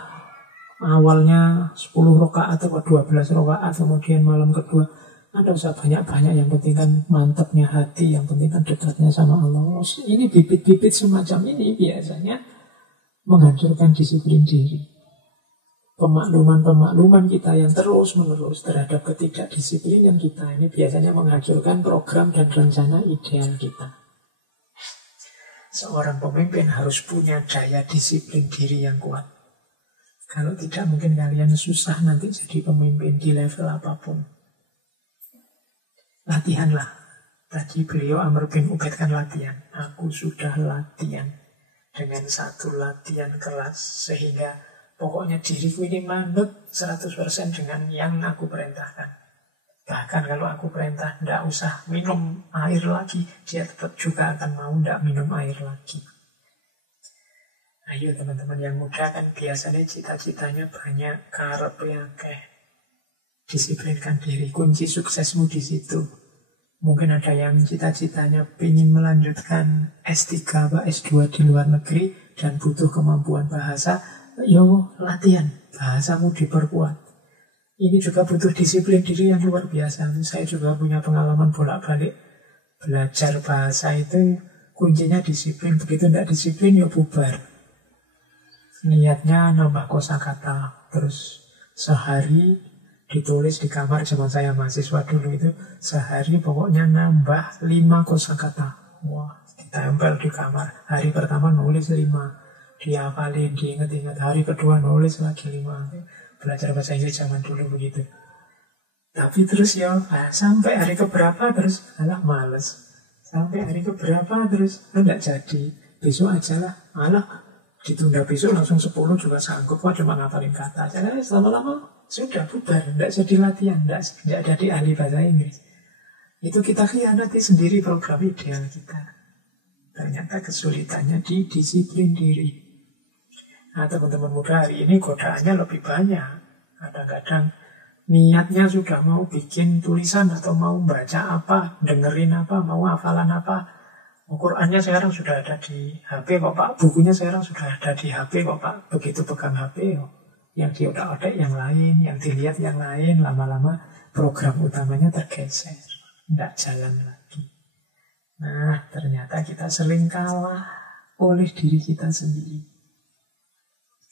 awalnya 10 rakaat atau 12 rakaat, kemudian malam kedua, ada usah banyak-banyak, yang penting kan mantapnya hati, yang penting kan dekatnya sama Allah. Ini bibit-bibit semacam ini biasanya menghancurkan disiplin diri. Pemakluman-pemakluman kita yang terus-menerus terhadap ketidakdisiplinan kita ini biasanya menghancurkan program dan rencana ideal kita. Seorang pemimpin harus punya daya disiplin diri yang kuat. Kalau tidak mungkin kalian susah nanti jadi pemimpin di level apapun. Latihanlah. Tadi beliau Amr bin Ubaid kan latihan. Aku sudah latihan dengan satu latihan keras sehingga pokoknya diriku ini manut 100% dengan yang aku perintahkan. Bahkan kalau aku perintah tidak usah minum air lagi, dia tetap juga akan mau tidak minum air lagi. Ayo teman-teman yang muda kan biasanya cita-citanya banyak, karepnya akeh. Disiplinkan diri, kunci suksesmu di situ. Mungkin ada yang cita-citanya ingin melanjutkan S3 atau S2 di luar negeri dan butuh kemampuan bahasa. Yo, latihan, bahasamu diperkuat. Ini juga butuh disiplin diri yang luar biasa. Saya juga punya pengalaman bolak-balik belajar bahasa itu, kuncinya disiplin. Begitu tidak disiplin ya bubar. Niatnya nambah kosakata, terus sehari ditulis di kamar. Zaman saya mahasiswa dulu itu sehari pokoknya nambah 5 kosakata. Wah, ditempel di kamar. Hari pertama nulis 5, dihafalin, diingat-ingat. Hari kedua nulis lagi 5. Belajar bahasa Inggris zaman dulu begitu. Tapi terus ya, sampai hari keberapa terus alah males. Sampai hari keberapa terus tidak jadi. Besok aja lah, alah ditunda besok langsung 10 juga sanggup. Wah, cuma ngapalin kata aja. Lama-lama sudah bubar, tidak jadi latihan, tidak jadi ahli bahasa Inggris. Itu kita khianati sendiri program ideal kita. Ternyata kesulitannya di disiplin diri. Nah, teman-teman muda hari ini godaannya lebih banyak. Kadang-kadang niatnya sudah mau bikin tulisan atau mau baca apa, dengerin apa, mau hafalan apa. Qurannya sekarang sudah ada di HP kok Pak, bukunya sekarang sudah ada di HP kok Pak. Begitu pegang HP kok. Yang diotak-otak yang lain, yang dilihat yang lain, lama-lama program utamanya tergeser, tidak jalan lagi. Nah, ternyata kita sering kalah oleh diri kita sendiri.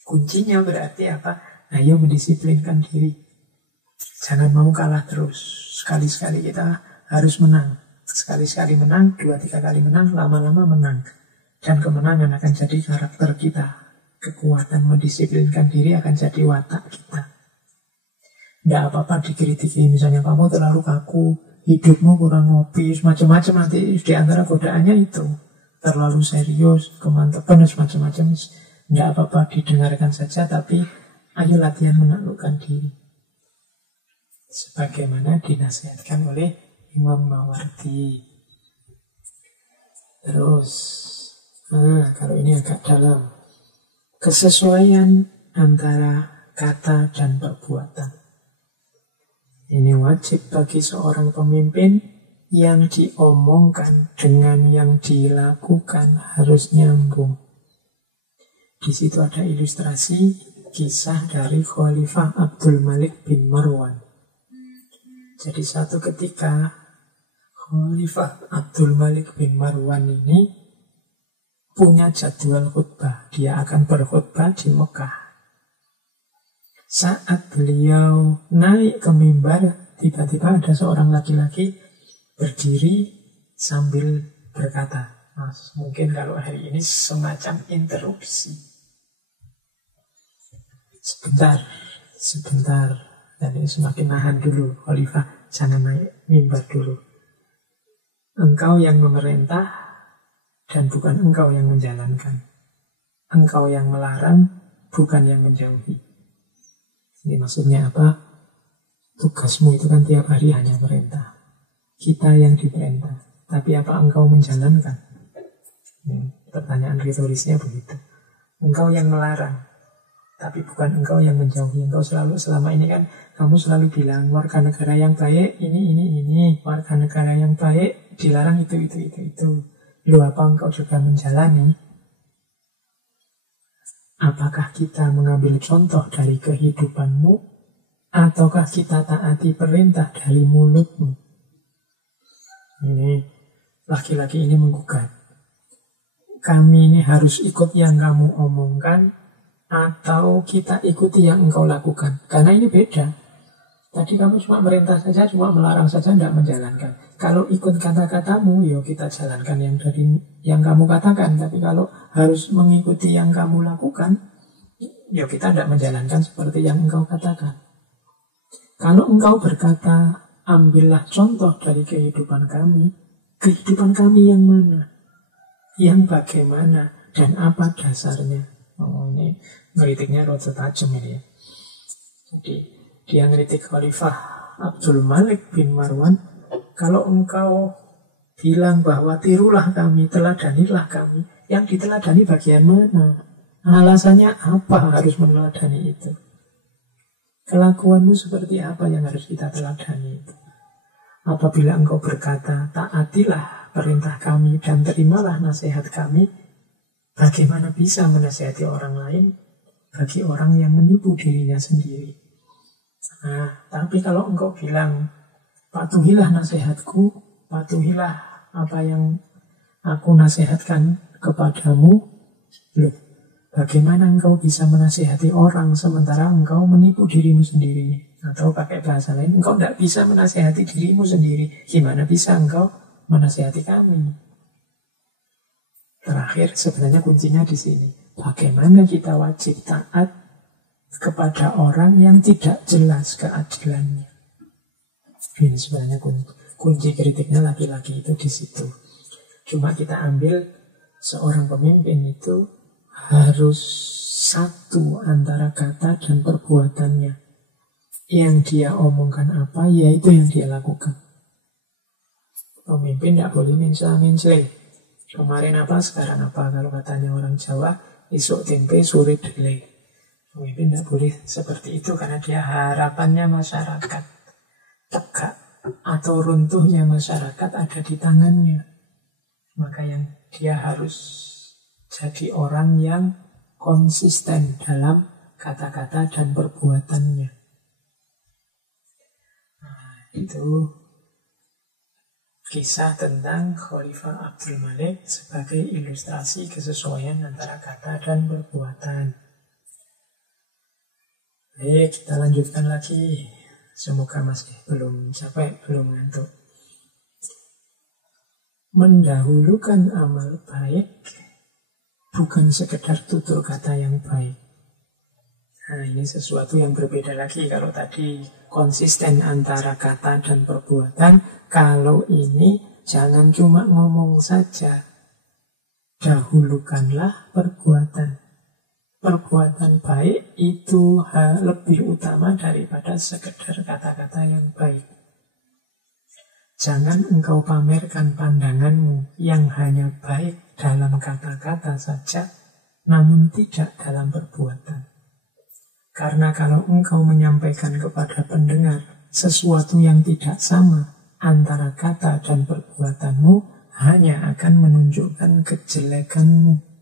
Kuncinya berarti apa? Ayo mendisiplinkan diri. Jangan mau kalah terus. Sekali-sekali kita harus menang. Sekali-sekali menang, 2-3 kali menang, lama-lama menang. Dan kemenangan akan jadi karakter kita. Kekuatan mendisiplinkan diri akan jadi watak kita. Tidak apa-apa dikritiki, misalnya kamu terlalu kaku, hidupmu kurang ngopi, macam-macam, nanti di antara godaannya itu. Terlalu serius, kemantapan, macam-macam. Tidak apa-apa didengarkan saja, tapi ayo latihan menaklukkan diri. Sebagaimana dinasihatkan oleh Imam Mawardi. Terus, kalau ini agak dalam. Kesesuaian antara kata dan perbuatan. Ini wajib bagi seorang pemimpin, yang diomongkan dengan yang dilakukan harus nyambung. Di situ ada ilustrasi kisah dari Khalifah Abdul Malik bin Marwan. Jadi satu ketika Khalifah Abdul Malik bin Marwan ini punya jadwal khutbah. Dia akan berkhutbah di Mekah. Saat beliau naik ke mimbar, tiba-tiba ada seorang laki-laki berdiri sambil berkata, mungkin kalau hari ini semacam interupsi. Sebentar. Dan ini semakin nahan dulu, Khalifah, jangan naik mimbar dulu. Engkau yang memerintah dan bukan engkau yang menjalankan. Engkau yang melarang, bukan yang menjauhi. Ini maksudnya apa? Tugasmu itu kan tiap hari hanya perintah. Kita yang diperintah. Tapi apa engkau menjalankan? Pertanyaan retorisnya begitu. Engkau yang melarang, tapi bukan engkau yang menjauhi. Engkau selalu, selama ini kan kamu selalu bilang warga negara yang baik ini. Warga negara yang baik dilarang itu. Lu apa engkau juga menjalani? Apakah kita mengambil contoh dari kehidupanmu, ataukah kita taati perintah dari mulutmu? Ini laki-laki ini menggugat. Kami ini harus ikut yang kamu omongkan, atau kita ikuti yang engkau lakukan? Karena ini beda. Tadi kamu cuma merintah saja, cuma melarang saja, tidak menjalankan. Kalau ikut kata-katamu, ya kita jalankan yang kamu katakan. Tapi kalau harus mengikuti yang kamu lakukan, ya kita tidak menjalankan seperti yang engkau katakan. Kalau engkau berkata, ambillah contoh dari kehidupan kami yang mana? Yang bagaimana? Dan apa dasarnya? Ini ngeritiknya rada tajam ini ya. Jadi dia ngeritik Khalifah Abdul Malik bin Marwan. Kalau engkau bilang bahwa tirulah kami, teladanilah kami, yang diteladani bagian mana? Alasannya apa harus meneladani itu? Kelakuanmu seperti apa yang harus kita teladani itu? Apabila engkau berkata, taatilah perintah kami dan terimalah nasihat kami, bagaimana bisa menasihati orang lain bagi orang yang menipu dirinya sendiri? Tapi kalau engkau bilang, patuhilah nasihatku, patuhilah apa yang aku nasihatkan kepadamu, loh, bagaimana engkau bisa menasihati orang sementara engkau menipu dirimu sendiri? Atau pakai bahasa lain, engkau tidak bisa menasihati dirimu sendiri, gimana bisa engkau menasihati kami? Terakhir, sebenarnya kuncinya di sini. Bagaimana kita wajib taat kepada orang yang tidak jelas keadilannya? Ini sebenarnya kunci kritiknya laki-laki itu di situ. Cuma kita ambil seorang pemimpin itu harus satu antara kata dan perbuatannya. Yang dia omongkan apa, ya itu yang dia lakukan. Pemimpin tidak boleh minsle. Kemarin apa, sekarang apa. Kalau katanya orang Jawa, esok tempe, sore dele. Pemimpin tidak boleh seperti itu, karena dia harapannya masyarakat tegak atau runtuhnya masyarakat ada di tangannya. Maka yang dia harus jadi orang yang konsisten dalam kata-kata dan perbuatannya. Itu kisah tentang Khalifah Abdul Malik sebagai ilustrasi kesesuaian antara kata dan perbuatan. Baik, kita lanjutkan lagi. Semoga masih belum capek, belum ngantuk. Mendahulukan amal baik bukan sekedar tutur kata yang baik. Nah, ini sesuatu yang berbeda lagi. Kalau tadi konsisten antara kata dan perbuatan, kalau ini jangan cuma ngomong saja. Dahulukanlah perbuatan. Perbuatan baik itu lebih utama daripada sekedar kata-kata yang baik. Jangan engkau pamerkan pandanganmu yang hanya baik dalam kata-kata saja, namun tidak dalam perbuatan. Karena kalau engkau menyampaikan kepada pendengar sesuatu yang tidak sama antara kata dan perbuatanmu, hanya akan menunjukkan kejelekanmu.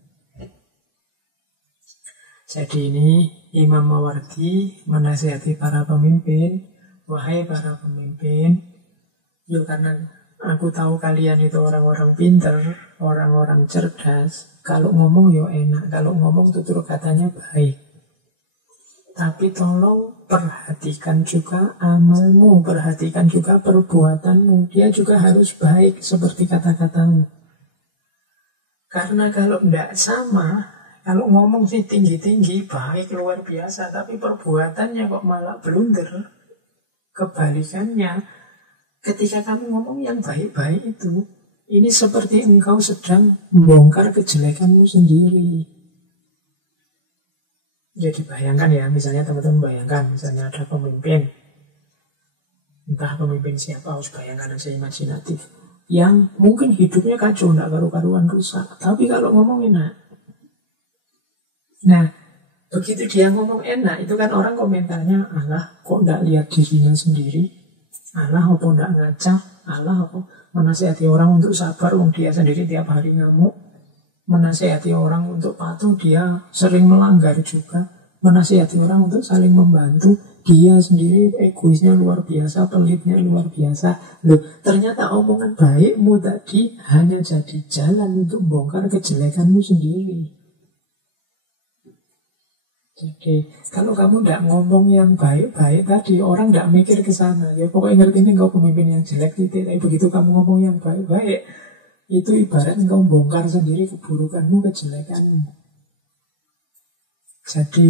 Jadi ini Imam Mawardi menasihati para pemimpin, wahai para pemimpin, yuk karena aku tahu kalian itu orang-orang pinter, orang-orang cerdas, kalau ngomong yo enak, kalau ngomong tutur katanya baik. Tapi tolong perhatikan juga amalmu, perhatikan juga perbuatanmu. Dia juga harus baik seperti kata-katamu. Karena kalau tidak sama, kalau ngomong sih tinggi-tinggi, baik luar biasa, tapi perbuatannya kok malah blunder. Kebalikannya, ketika kamu ngomong yang baik-baik itu, ini seperti engkau sedang membongkar kejelekanmu sendiri. Jadi bayangkan ya, misalnya teman-teman bayangkan, misalnya ada pemimpin, entah pemimpin siapa, harus bayangkan aja imajinatif, yang mungkin hidupnya kacau, tidak karu-karuan, rusak, tapi kalau ngomong enak. Nah, begitu dia ngomong enak, itu kan orang komentarnya, alah kok tidak lihat dirinya sendiri, alah apa tidak ngaca, alah apa menasihati orang untuk sabar, dia sendiri tiap hari ngamuk. Menasihati orang untuk patuh, dia sering melanggar juga. Menasihati orang untuk saling membantu, dia sendiri egoisnya luar biasa, pelitnya luar biasa. Loh, ternyata omongan baikmu tadi hanya jadi jalan untuk bongkar kejelekanmu sendiri. Jadi, kalau kamu tidak ngomong yang baik-baik tadi, orang tidak mikir ke sana. Ya pokoknya ngerti ini engkau pemimpin yang jelek, tapi begitu kamu ngomong yang baik-baik, itu ibarat engkau bongkar sendiri keburukanmu, kejelekanmu. Jadi,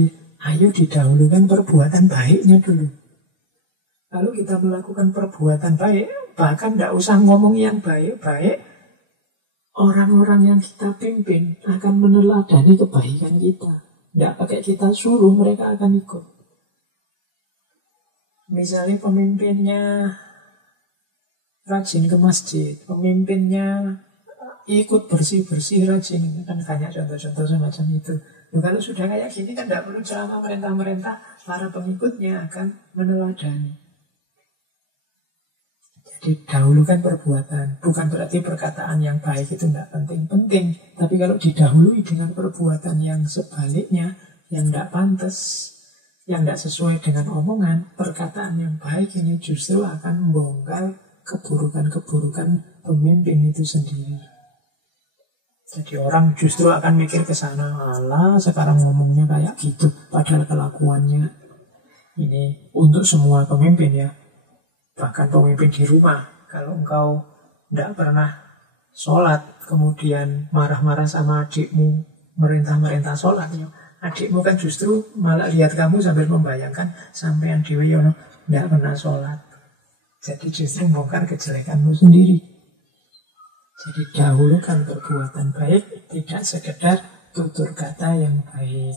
ayo didahulukan perbuatan baiknya dulu. Kalau kita melakukan perbuatan baik, bahkan tidak usah ngomong yang baik-baik, orang-orang yang kita pimpin akan meneladani kebaikan kita. Tidak pakai kita suruh, mereka akan ikut. Misalnya pemimpinnya rajin ke masjid, pemimpinnya ikut bersih-bersih rajin, kan banyak contoh-contoh semacam itu. Nah, kalau sudah kayak gini kan tidak perlu ceramah merintah-merintah, para pengikutnya akan meneladani. Jadi dahulukan perbuatan, bukan berarti perkataan yang baik itu tidak penting-penting, tapi kalau didahului dengan perbuatan yang sebaliknya, yang tidak pantas, yang tidak sesuai dengan omongan, perkataan yang baik ini justru akan membongkar keburukan-keburukan pemimpin itu sendiri. Jadi orang justru akan mikir ke sana, alah sekarang ngomongnya kayak gitu, padahal kelakuannya ini untuk semua pemimpin ya. Bahkan pemimpin di rumah, kalau engkau tidak pernah sholat, kemudian marah-marah sama adikmu, merintah-merintah sholat, ya, adikmu kan justru malah lihat kamu sambil membayangkan sampean dewe yono tidak pernah sholat. Jadi justru membongkar kejelekanmu sendiri. Jadi dahulukan perbuatan baik, tidak sekedar tutur kata yang baik.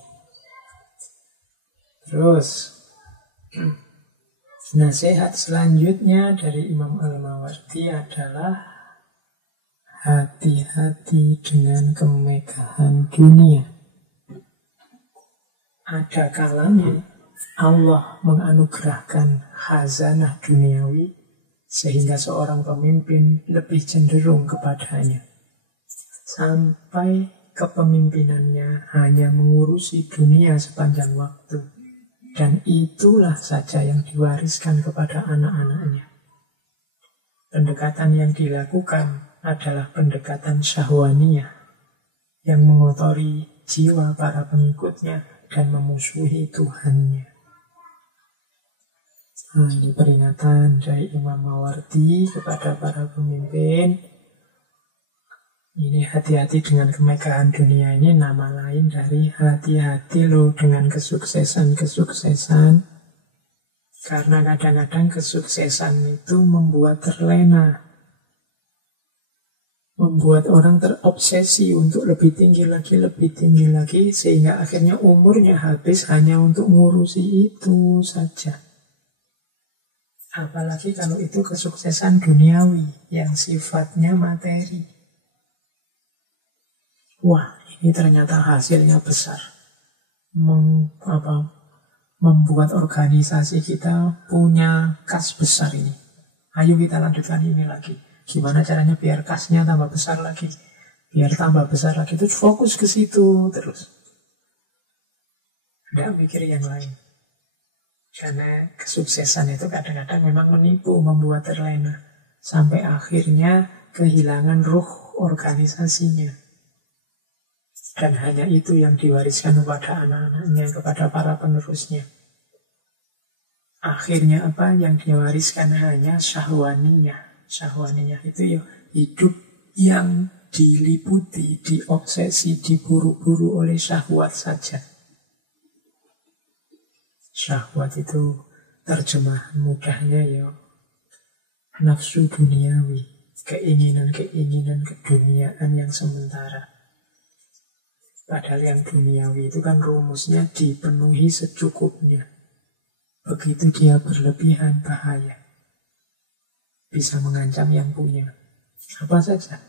Terus nasihat selanjutnya dari Imam Al-Mawardi adalah hati-hati dengan kemegahan dunia. Ada kalanya Allah menganugerahkan khazanah duniawi sehingga seorang pemimpin lebih cenderung kepadanya. Sampai kepemimpinannya hanya mengurusi dunia sepanjang waktu. Dan itulah saja yang diwariskan kepada anak-anaknya. Pendekatan yang dilakukan adalah pendekatan syahwaniyah yang mengotori jiwa para pengikutnya dan memusuhi Tuhannya. Nah, ini peringatan dari Imam Mawardi kepada para pemimpin. Ini hati-hati dengan kemegahan dunia ini, nama lain dari hati-hati loh dengan kesuksesan-kesuksesan. Karena kadang-kadang kesuksesan itu membuat terlena. Membuat orang terobsesi untuk lebih tinggi lagi, sehingga akhirnya umurnya habis hanya untuk ngurusi itu saja. Apalagi kalau itu kesuksesan duniawi yang sifatnya materi. Wah, ini ternyata hasilnya besar. Membuat organisasi kita punya kas besar ini. Ayo kita lanjutkan ini lagi. Gimana caranya biar kasnya tambah besar lagi? Biar tambah besar lagi. Itu fokus ke situ terus. Nggak mikir yang lain. Karena kesuksesan itu kadang-kadang memang menipu, membuat terlena. Sampai akhirnya kehilangan ruh organisasinya. Dan hanya itu yang diwariskan kepada anak-anaknya, kepada para penerusnya. Akhirnya apa? Yang diwariskan hanya syahwaniyah. Syahwaniyah itu ya hidup yang diliputi, diobsesi, diburu-buru oleh syahwat saja. Syahwat itu terjemahan mudahnya ya nafsu duniawi, keinginan-keinginan keduniaan yang sementara. Padahal yang duniawi itu kan rumusnya dipenuhi secukupnya. Begitu dia berlebihan bahaya. Bisa mengancam yang punya. Apa saja.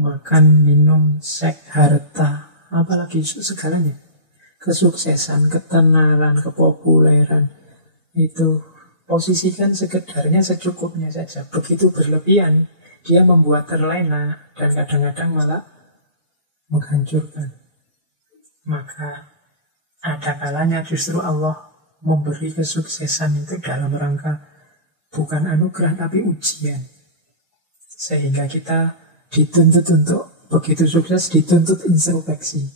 Makan, minum, seks, harta, apalagi segalanya. Kesuksesan, ketenaran, kepopuleran. Itu posisikan sekedarnya secukupnya saja. Begitu berlebihan, dia membuat terlena dan kadang-kadang malah menghancurkan. Maka ada kalanya justru Allah memberi kesuksesan itu dalam rangka bukan anugerah tapi ujian. Sehingga kita dituntut untuk begitu sukses, dituntut introspeksi.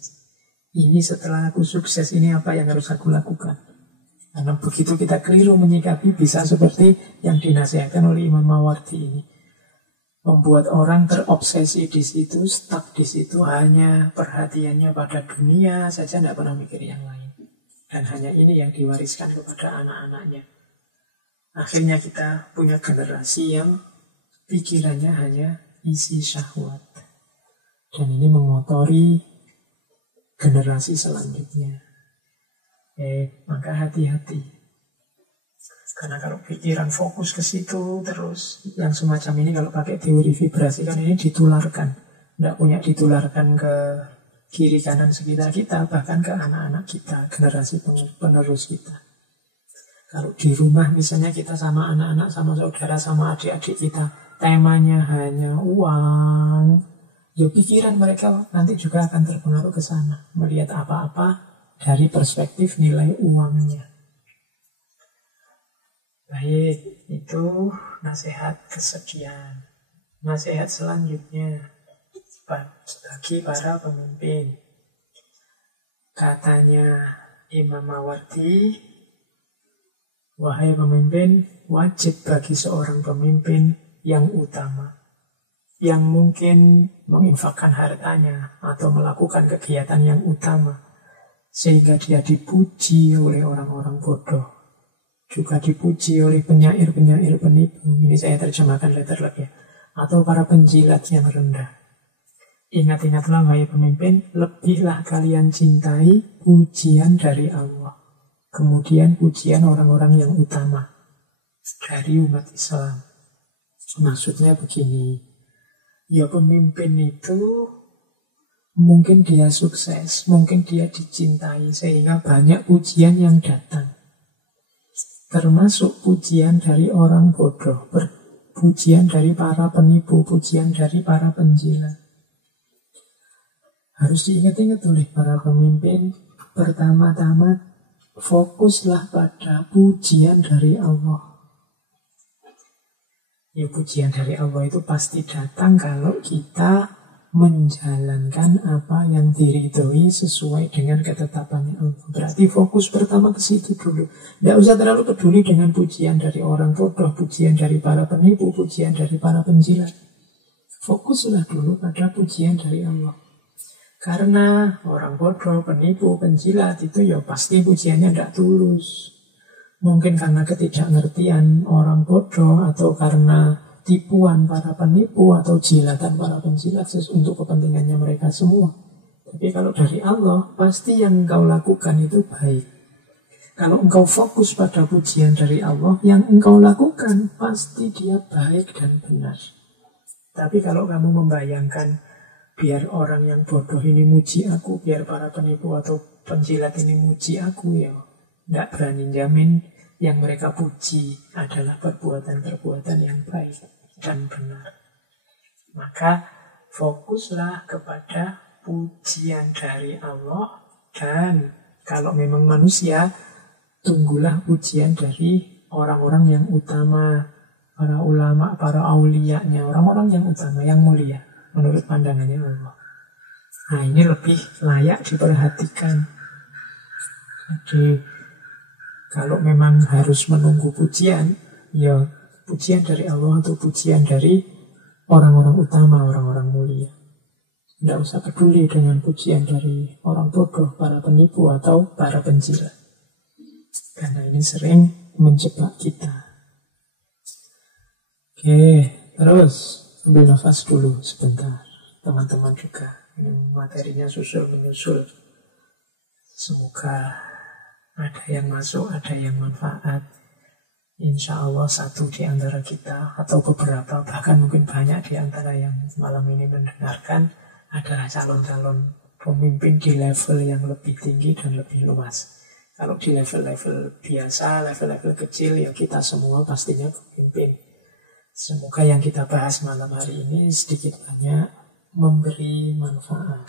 Ini setelah aku sukses, ini apa yang harus aku lakukan? Karena begitu kita keliru menyikapi, bisa seperti yang dinasihatkan oleh Imam Mawardi ini. Membuat orang terobsesi di situ, stuck di situ, hanya perhatiannya pada dunia saja, tidak pernah mikir yang lain. Dan hanya ini yang diwariskan kepada anak-anaknya. Akhirnya kita punya generasi yang pikirannya hanya isi syahwat. Dan ini mengotori generasi selanjutnya. Maka hati-hati. Karena kalau pikiran fokus ke situ terus, yang semacam ini kalau pakai teori vibrasi kan ini ditularkan. Tidak punya ditularkan ke kiri kanan sekitar kita, bahkan ke anak-anak kita, generasi penerus kita. Kalau di rumah misalnya kita sama anak-anak, sama saudara, sama adik-adik kita, temanya hanya uang, ya pikiran mereka nanti juga akan terpengaruh ke sana. Melihat apa-apa dari perspektif nilai uangnya. Baik, itu nasihat kesekian. Nasihat selanjutnya bagi para pemimpin. Katanya Imam Mawardi, wahai pemimpin, wajib bagi seorang pemimpin yang utama, yang mungkin menginfakkan hartanya atau melakukan kegiatan yang utama, sehingga dia dipuji oleh orang-orang bodoh, juga dipuji oleh penyair-penyair penipu. Ini saya terjemahkan letterlock ya. Atau para penjilat yang rendah. Ingat-ingatlah wahai pemimpin, lebihlah kalian cintai pujian dari Allah. Kemudian pujian orang-orang yang utama dari umat Islam. Maksudnya begini, ya pemimpin itu mungkin dia sukses, mungkin dia dicintai, sehingga banyak pujian yang datang. Termasuk pujian dari orang bodoh, pujian dari para penipu, pujian dari para penjilat. Harus diingat-ingat oleh para pemimpin, pertama-tama fokuslah pada pujian dari Allah. Ya pujian dari Allah itu pasti datang kalau kita menjalankan apa yang diridhoi sesuai dengan ketetapannya Allah. Berarti fokus pertama ke situ dulu. Tidak usah terlalu peduli dengan pujian dari orang bodoh, pujian dari para penipu, pujian dari para penjilat. Fokuslah dulu pada pujian dari Allah. Karena orang bodoh, penipu, penjilat itu ya pasti pujiannya tidak tulus. Mungkin karena ketidakngertian orang bodoh, atau karena tipuan para penipu, atau jilatan para penjilat untuk kepentingannya mereka semua. Tapi kalau dari Allah, pasti yang engkau lakukan itu baik. Kalau engkau fokus pada pujian dari Allah, yang engkau lakukan pasti dia baik dan benar. Tapi kalau kamu membayangkan biar orang yang bodoh ini muji aku, biar para penipu atau penjilat ini muji aku, ya tidak berani jamin yang mereka puji adalah perbuatan-perbuatan yang baik dan benar. Maka fokuslah kepada pujian dari Allah, dan kalau memang manusia, tunggulah pujian dari orang-orang yang utama, para ulama, para aulianya, orang-orang yang utama, yang mulia menurut pandangannya Allah. Nah, ini lebih layak diperhatikan. Jadi kalau memang harus menunggu pujian, ya pujian dari Allah atau pujian dari orang-orang utama, orang-orang mulia. Tidak usah peduli dengan pujian dari orang bodoh, para penipu, atau para penjilat. Karena ini sering menjebak kita. Oke, terus ambil nafas dulu sebentar. Teman-teman juga, ini materinya susul menyusul. Semoga ada yang masuk, ada yang manfaat. Insya Allah satu di antara kita, atau beberapa, bahkan mungkin banyak di antara yang malam ini mendengarkan, adalah calon-calon pemimpin di level yang lebih tinggi dan lebih luas. Kalau di level-level biasa, level-level kecil, ya kita semua pastinya pemimpin. Semoga yang kita bahas malam hari ini sedikit banyak memberi manfaat.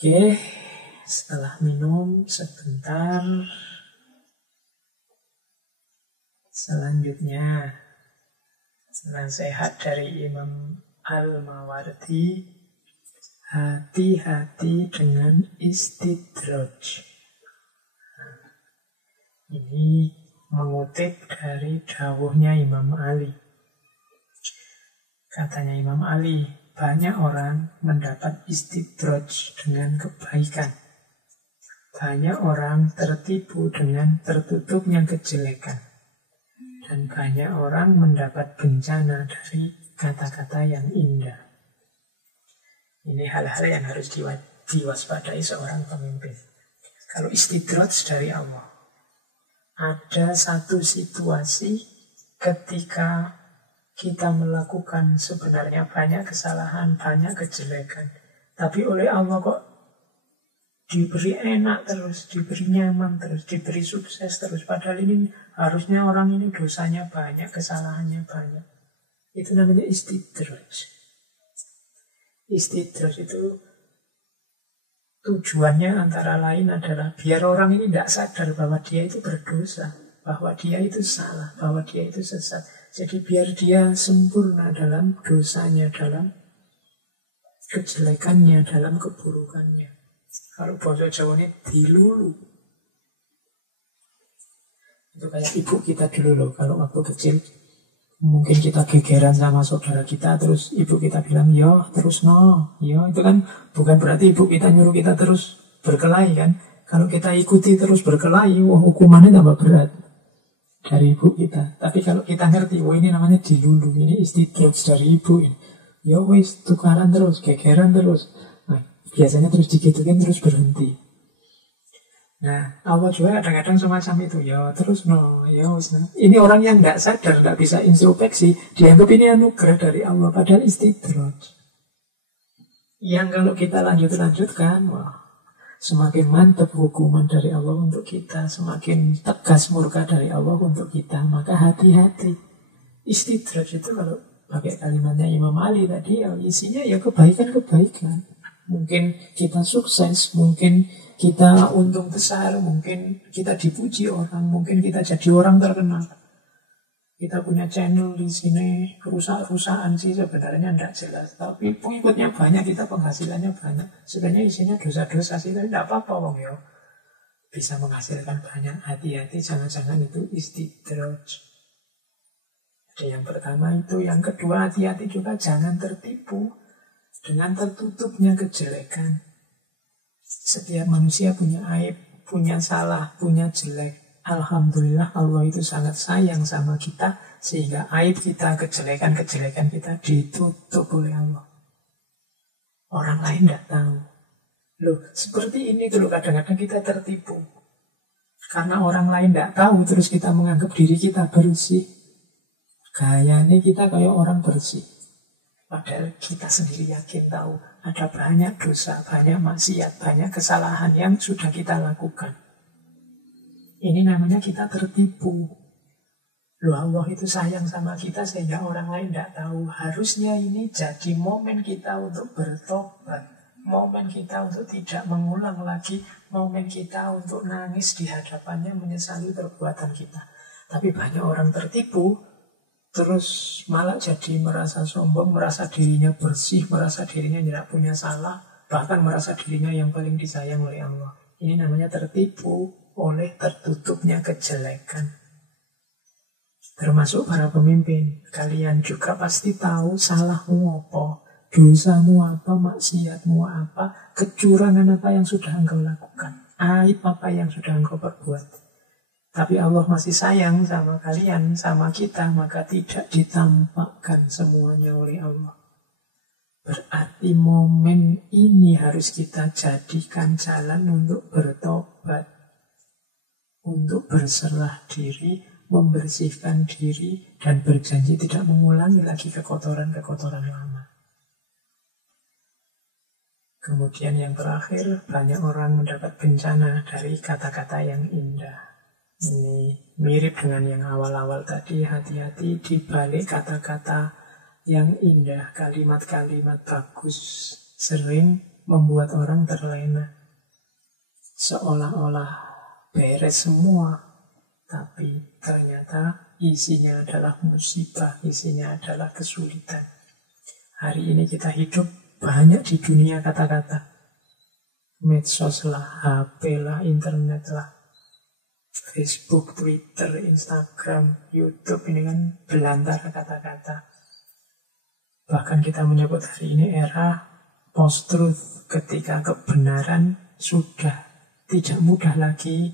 Oke. Setelah minum sebentar, selanjutnya nasihat dari Imam Al-Mawardi, hati-hati dengan istidraj. Ini mengutip dari dawuhnya Imam Ali. Katanya Imam Ali, banyak orang mendapat istidraj dengan kebaikan. Banyak orang tertipu dengan tertutupnya kejelekan. Dan banyak orang mendapat bencana dari kata-kata yang indah. Ini hal-hal yang harus diwaspadai seorang pemimpin. Kalau istidraj dari Allah, ada satu situasi ketika kita melakukan sebenarnya banyak kesalahan, banyak kejelekan. Tapi oleh Allah kok diberi enak terus, diberi nyaman terus, diberi sukses terus. Padahal ini harusnya orang ini dosanya banyak, kesalahannya banyak. Itu namanya istidraj. Istidraj itu tujuannya antara lain adalah biar orang ini tidak sadar bahwa dia itu berdosa, bahwa dia itu salah, bahwa dia itu sesat. Jadi biar dia sempurna dalam dosanya, dalam kejelekannya, dalam keburukannya. Kalau bahasa Jawa ini dilulu. Itu kayak ibu kita dulu loh. Kalau waktu kecil mungkin kita gegeran sama saudara kita, terus ibu kita bilang, yo terus no. Yo, itu kan bukan berarti ibu kita nyuruh kita terus berkelahi kan. Kalau kita ikuti terus berkelahi, wah hukumannya tambah berat dari ibu kita. Tapi kalau kita ngerti, wah ini namanya dilulu, ini istidraj dari ibu ini. Yo wis tukaran terus, gegeran terus. Biasanya terus digituin terus berhenti. Nah, Allah juga kadang-kadang semacam itu. Ya terus no, ya no. Ini orang yang tidak sadar, tidak bisa introspeksi, dianggap ini anugerah dari Allah, padahal istidraj. Yang kalau kita lanjutkan, wah, semakin mantap hukuman dari Allah untuk kita, semakin tegas murka dari Allah untuk kita. Maka hati-hati. Istidraj itu kalau pakai kalimatnya Imam Ali tadi, ya isinya ya kebaikan-kebaikan. Mungkin kita sukses, mungkin kita untung besar, mungkin kita dipuji orang, mungkin kita jadi orang terkenal. Kita punya channel di sini, rusak-rusakan sih sebenarnya tidak jelas. Tapi pengikutnya banyak, kita penghasilannya banyak. Sebenarnya isinya dosa-dosa sih, tapi tidak apa-apa Wong ya. Bisa menghasilkan banyak, hati-hati jangan-jangan itu istidraj. Jadi yang pertama itu, yang kedua hati-hati juga jangan tertipu dengan tertutupnya kejelekan. Setiap manusia punya aib, punya salah, punya jelek. Alhamdulillah Allah itu sangat sayang sama kita sehingga aib kita, kejelekan-kejelekan kita ditutup oleh Allah. Orang lain tidak tahu. Loh, seperti ini dulu kadang-kadang kita tertipu. Karena orang lain tidak tahu terus kita menganggap diri kita bersih. Gayanya kita kayak orang bersih. Padahal kita sendiri yakin tahu ada banyak dosa, banyak maksiat, banyak kesalahan yang sudah kita lakukan. Ini namanya kita tertipu. Loh, Allah itu sayang sama kita sehingga orang lain tidak tahu. Harusnya ini jadi momen kita untuk bertobat. Momen kita untuk tidak mengulang lagi. Momen kita untuk nangis di hadapannya menyesali perbuatan kita. Tapi banyak orang tertipu. Terus malah jadi merasa sombong, merasa dirinya bersih, merasa dirinya tidak punya salah. Bahkan merasa dirinya yang paling disayang oleh Allah. Ini namanya tertipu oleh tertutupnya kejelekan. Termasuk para pemimpin. Kalian juga pasti tahu salahmu apa, dosamu apa, maksiatmu apa, kecurangan apa yang sudah engkau lakukan, aib apa yang sudah engkau perbuat. Tapi Allah masih sayang sama kalian, sama kita, maka tidak ditampakkan semuanya oleh Allah. Berarti momen ini harus kita jadikan jalan untuk bertobat, untuk berserah diri, membersihkan diri, dan berjanji tidak mengulangi lagi kekotoran-kekotoran lama. Kemudian yang terakhir, banyak orang mendapat bencana dari kata-kata yang indah. Ini mirip dengan yang awal-awal tadi, hati-hati di balik kata-kata yang indah, kalimat-kalimat bagus sering membuat orang terlena. Seolah-olah beres semua, tapi ternyata isinya adalah musibah, isinya adalah kesulitan. Hari ini kita hidup banyak di dunia kata-kata. Medsos lah, HP lah, internet lah, Facebook, Twitter, Instagram, YouTube, ini kan belantara kata-kata. Bahkan kita menyebut hari ini era post-truth, ketika kebenaran sudah tidak mudah lagi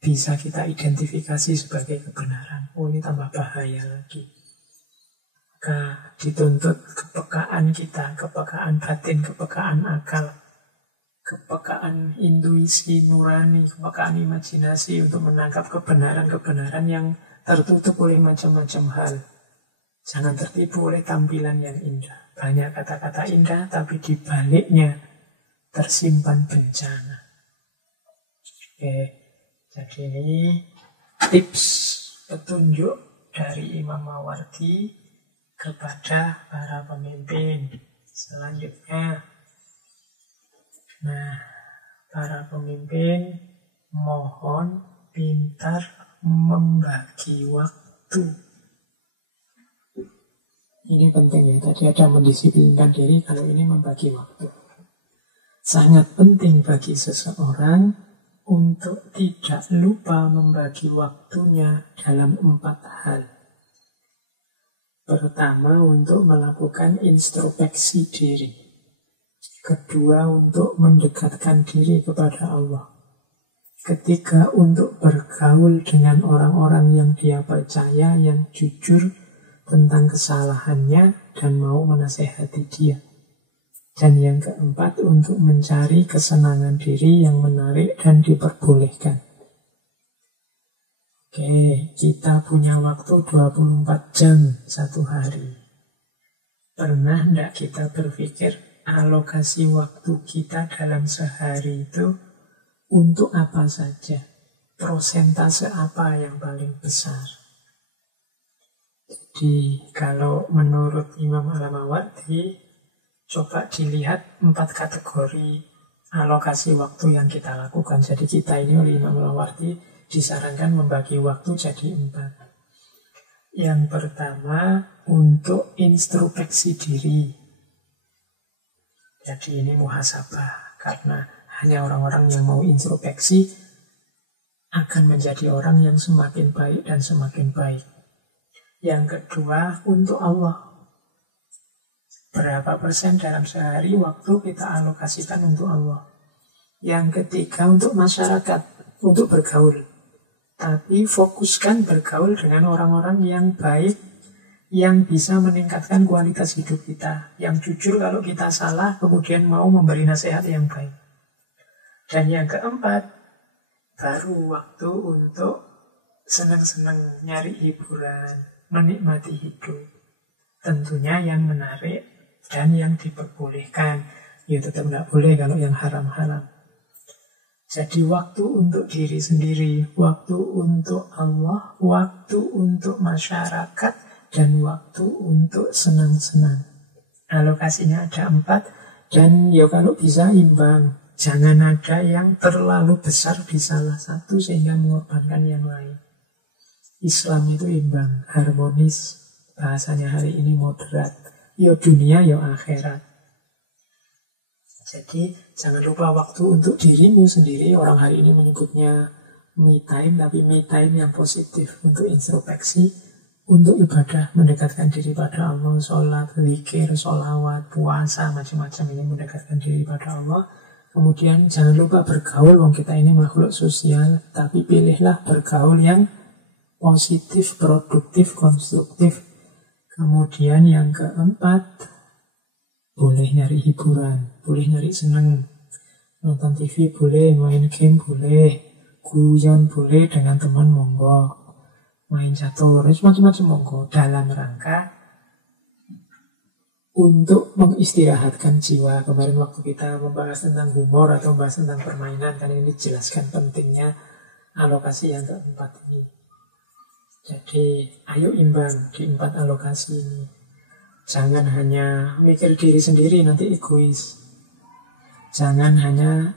bisa kita identifikasi sebagai kebenaran. Oh, ini tambah bahaya lagi. Maka dituntut kepekaan kita, kepekaan batin, kepekaan akal, kepekaan intuisi nurani, kepekaan imajinasi untuk menangkap kebenaran-kebenaran yang tertutup oleh macam-macam hal. Jangan tertipu oleh tampilan yang indah. Banyak kata-kata indah, tapi di baliknya tersimpan bencana. Oke, jadi ini tips petunjuk dari Imam Mawardi kepada para pemimpin. Selanjutnya, para pemimpin mohon pintar membagi waktu. Ini penting ya, tadi ada mendisiplinkan diri, kalau ini membagi waktu. Sangat penting bagi seseorang untuk tidak lupa membagi waktunya dalam 4 hal. Pertama, untuk melakukan introspeksi diri. Kedua, untuk mendekatkan diri kepada Allah. Ketiga, untuk bergaul dengan orang-orang yang dia percaya, yang jujur tentang kesalahannya dan mau menasehati dia. Dan yang keempat, untuk mencari kesenangan diri yang menarik dan diperbolehkan. Oke, kita punya waktu 24 jam satu hari. Pernah tidak kita berpikir alokasi waktu kita dalam sehari itu untuk apa saja? Persentase apa yang paling besar? Jadi kalau menurut Imam Al-Mawardi, coba dilihat 4 kategori alokasi waktu yang kita lakukan. Jadi kita ini oleh Imam Al-Mawardi disarankan membagi waktu jadi 4. Yang pertama, untuk introspeksi diri. Jadi ini muhasabah, karena hanya orang-orang yang mau introspeksi akan menjadi orang yang semakin baik dan semakin baik. Yang kedua, untuk Allah. Berapa persen dalam sehari waktu kita alokasikan untuk Allah. Yang ketiga, untuk masyarakat, untuk bergaul. Tapi fokuskan bergaul dengan orang-orang yang baik, yang bisa meningkatkan kualitas hidup kita, yang jujur kalau kita salah, kemudian mau memberi nasihat yang baik. Dan yang keempat, baru waktu untuk senang-senang, nyari hiburan, menikmati hidup. Tentunya yang menarik dan yang diperbolehkan. Ya tetap tidak boleh kalau yang haram-haram. Jadi waktu untuk diri sendiri, waktu untuk Allah, waktu untuk masyarakat, dan waktu untuk senang-senang. Alokasinya ada 4, dan ya kalau bisa imbang. Jangan ada yang terlalu besar di salah satu sehingga mengorbankan yang lain. Islam itu imbang, harmonis, bahasanya hari ini moderat. Ya dunia, ya akhirat. Jadi jangan lupa waktu untuk dirimu sendiri. Orang hari ini menyebutnya me time, tapi me time yang positif. Untuk introspeksi, untuk ibadah, mendekatkan diri pada Allah. Sholat, zikir, sholawat, puasa, macam-macam ini mendekatkan diri pada Allah. Kemudian jangan lupa bergaul. Wong kita ini makhluk sosial, tapi pilihlah bergaul yang positif, produktif, konstruktif. Kemudian yang keempat, boleh nyari hiburan, boleh nyari seneng. Nonton TV boleh, main game boleh, guyon boleh dengan teman monggo, main catur, macam-macam monggo, dalam rangka untuk mengistirahatkan jiwa. Kemarin waktu kita membahas tentang humor atau membahas tentang permainan, kan ini dijelaskan pentingnya alokasi yang keempat ini. Jadi ayo imbang di 4 alokasi ini. Jangan hanya mikir diri sendiri, nanti egois. Jangan hanya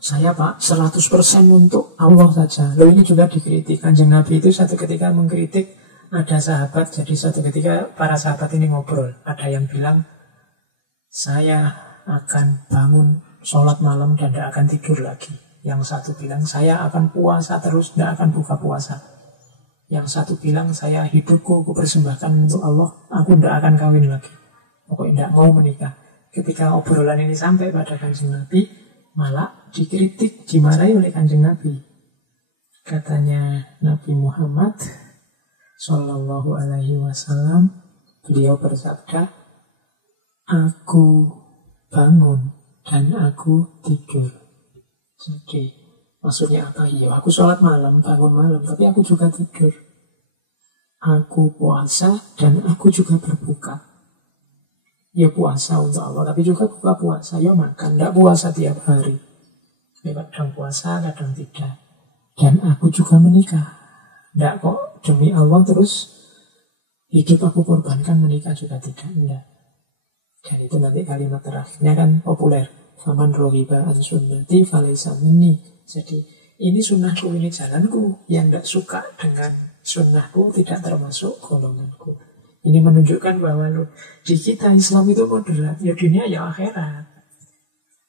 saya Pak 100% untuk Allah saja. Loh ini juga dikritik. Kanjeng Nabi itu satu ketika mengkritik ada sahabat. Jadi satu ketika para sahabat ini ngobrol. Ada yang bilang, saya akan bangun sholat malam dan tidak akan tidur lagi. Yang satu bilang, saya akan puasa terus, tidak akan buka puasa. Yang satu bilang, saya hidupku aku persembahkan untuk Allah, aku tidak akan kawin lagi. Pokoknya tidak mau menikah. Ketika obrolan ini sampai pada Kanjeng Nabi, malah dikritik, dimarahi oleh Kanjeng Nabi. Katanya Nabi Muhammad Sallallahu Alaihi Wasallam, beliau bersabda, aku bangun dan aku tidur. Jadi maksudnya apa? Iya, aku sholat malam, bangun malam, tapi aku juga tidur. Aku puasa dan aku juga berbuka. Ya puasa untuk Allah, tapi juga buka puasa. Ya makan, tidak puasa tiap hari. Ya, kadang puasa, kadang tidak. Dan aku juga menikah. Tidak kok demi Allah terus hidup aku korbankan, menikah juga tidak. Tidak. Dan itu nanti kalimat terakhirnya kan populer. Faman rohiba an sunnati falaysa minni. Jadi ini sunnahku, ini jalanku. Yang tidak suka dengan sunnahku tidak termasuk golonganku. Ini menunjukkan bahwa di kita Islam itu moderat. Ya dunia ya akhirat.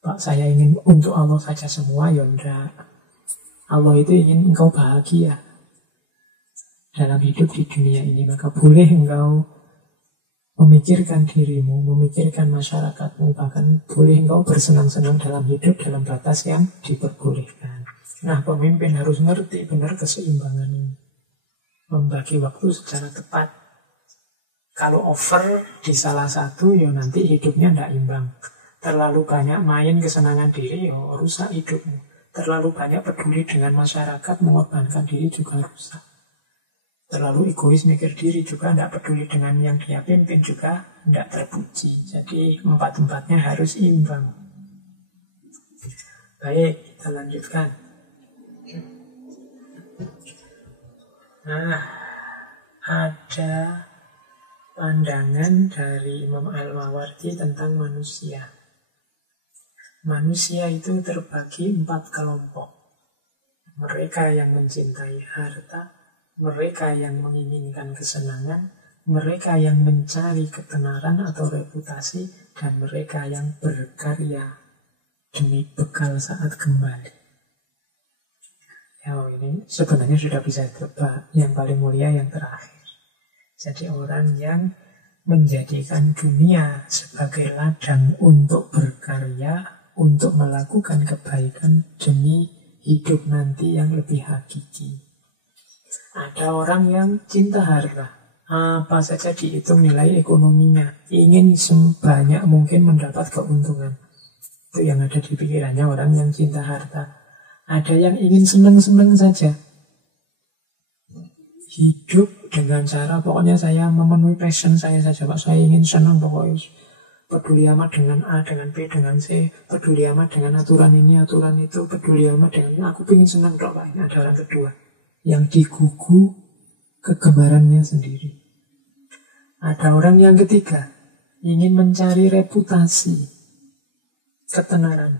Pak saya ingin untuk Allah saja semua, ya enggak. Allah itu ingin engkau bahagia dalam hidup di dunia ini. Maka boleh engkau memikirkan dirimu, memikirkan masyarakatmu, bahkan boleh engkau bersenang-senang dalam hidup dalam batas yang diperbolehkan. Nah, pemimpin harus ngerti benar keseimbangan ini. Membagi waktu secara tepat. Kalau over di salah satu, ya nanti hidupnya tidak imbang. Terlalu banyak main kesenangan diri, ya rusak hidupmu. Terlalu banyak peduli dengan masyarakat, mengorbankan diri juga rusak. Terlalu egois mikir diri juga, tidak peduli dengan yang dia pimpin juga tidak terpuji. Jadi 4-4-nya harus imbang. Baik, kita lanjutkan. Nah, ada pandangan dari Imam Al-Mawardi tentang manusia. Manusia itu terbagi 4 kelompok. Mereka yang mencintai harta, mereka yang menginginkan kesenangan, mereka yang mencari ketenaran atau reputasi, dan mereka yang berkarya demi bekal saat kembali. Ya, ini sebenarnya sudah bisa tebak. Yang paling mulia yang terakhir. Jadi orang yang menjadikan dunia sebagai ladang untuk berkarya, untuk melakukan kebaikan demi hidup nanti yang lebih hakiki. Ada orang yang cinta harta, apa saja dihitung nilai ekonominya, ingin sebanyak mungkin mendapat keuntungan. Itu yang ada di pikirannya orang yang cinta harta. Ada yang ingin senang-senang saja, hidup dengan cara pokoknya saya memenuhi passion saya saja, Pak. Saya ingin senang pokoknya, peduli amat dengan A, dengan B, dengan C, peduli amat dengan aturan ini, aturan itu, peduli amat dengan aku pengen senang dok, Pak. Ini ada orang kedua yang digugu kegemarannya sendiri. Ada orang yang ketiga ingin mencari reputasi, ketenaran,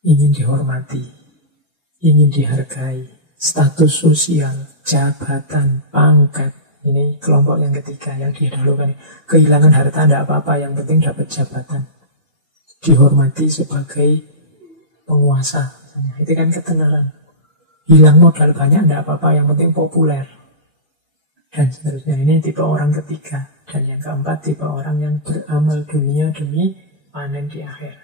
ingin dihormati, ingin dihargai, status sosial, jabatan, pangkat. Ini kelompok yang ketiga yang didahulukan. Kehilangan harta tidak apa-apa, yang penting dapat jabatan, dihormati sebagai penguasa. Itu kan ketenaran. Hilang modal banyak tidak apa-apa, yang penting populer. Dan seterusnya. Ini tipe orang ketiga. Dan yang keempat tipe orang yang beramal dunia demi panen di akhir.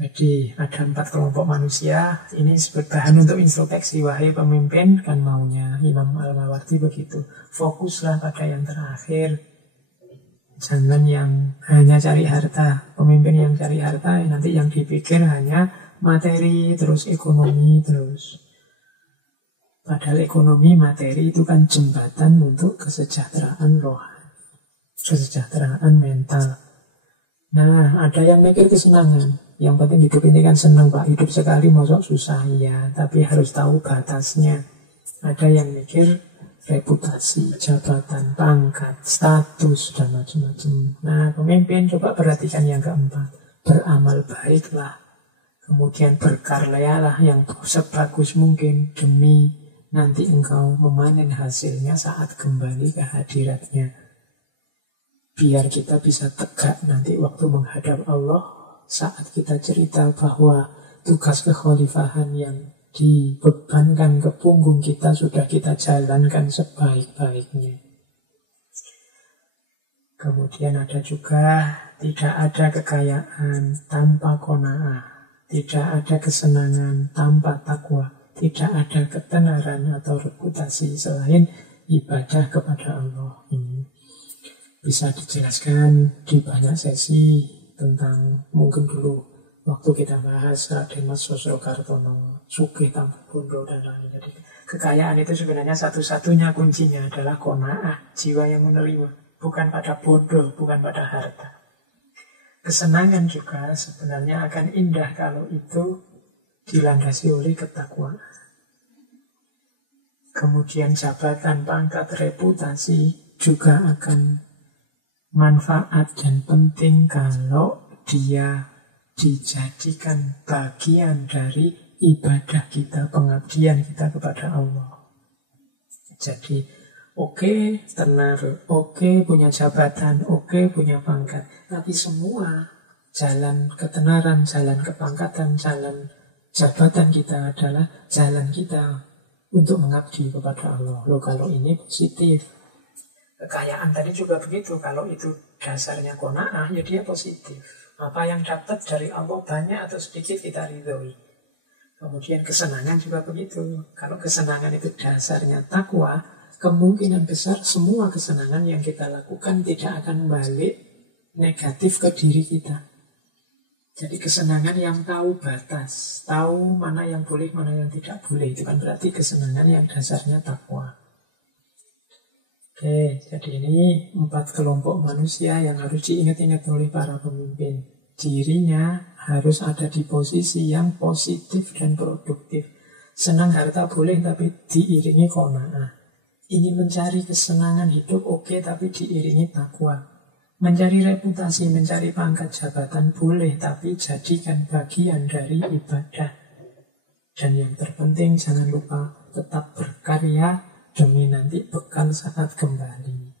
Jadi ada 4 kelompok manusia. Ini sebagai bahan untuk introspeksi. Wahai pemimpin, kan maunya Imam Al-Mawardi begitu. Fokuslah pada yang terakhir. Jangan yang hanya cari harta. Pemimpin yang cari harta, nanti yang dipikir hanya materi, terus ekonomi, terus. Padahal ekonomi, materi itu kan jembatan untuk kesejahteraan rohani, kesejahteraan mental. Nah, ada yang mikir kesenangan. Yang penting hidup ini kan senang, Pak. Hidup sekali mosok susah, ya. Tapi harus tahu batasnya. Ada yang mikir reputasi, jabatan, pangkat, status, dan macam-macam. Nah, pemimpin coba perhatikan yang keempat. Beramal baiklah. Kemudian berkaryalah yang sebagus mungkin demi nanti engkau memanen hasilnya saat kembali ke hadiratnya. Biar kita bisa tegak nanti waktu menghadap Allah. Saat kita cerita bahwa tugas kekhalifahan yang dibebankan ke punggung kita sudah kita jalankan sebaik-baiknya. Kemudian ada juga tidak ada kekayaan tanpa qanaah, tidak ada kesenangan tanpa takwa, tidak ada ketenaran atau reputasi selain ibadah kepada Allah. Ini bisa dijelaskan di banyak sesi tentang mungkin dulu waktu kita bahas Raden Mas Sosrokartono, Sugih Tambah Bondo dan lain-lain. Jadi kekayaan itu sebenarnya satu-satunya kuncinya adalah qanaah, jiwa yang menerima, bukan pada bondo, bukan pada harta. Kesenangan juga sebenarnya akan indah kalau itu dilandasi oleh ketakwaan. Kemudian jabatan, pangkat, reputasi juga akan manfaat dan penting kalau dia dijadikan bagian dari ibadah kita, pengabdian kita kepada Allah. Jadi oke, tenar, oke, punya jabatan, oke, punya pangkat, tapi semua jalan ketenaran, jalan kepangkatan, jalan jabatan kita adalah jalan kita untuk mengabdi kepada Allah. Loh, kalau ini positif. Kekayaan tadi juga begitu. Kalau itu dasarnya qanaah, ya dia positif. Apa yang dapat dari Allah banyak atau sedikit kita ridhoi. Kemudian kesenangan juga begitu. Kalau kesenangan itu dasarnya takwa, kemungkinan besar semua kesenangan yang kita lakukan tidak akan balik negatif ke diri kita. Jadi kesenangan yang tahu batas, tahu mana yang boleh, mana yang tidak boleh, itu kan berarti kesenangan yang dasarnya takwa. Oke, jadi ini 4 kelompok manusia yang harus diingat-ingat oleh para pemimpin. Dirinya harus ada di posisi yang positif dan produktif. Senang harta boleh, tapi diiringi qanaah. Ingin mencari kesenangan hidup, oke, tapi diiringi takwa. Mencari reputasi, mencari pangkat jabatan boleh, tapi jadikan bagian dari ibadah. Dan yang terpenting jangan lupa tetap berkarya demi nanti bekal saat kembali.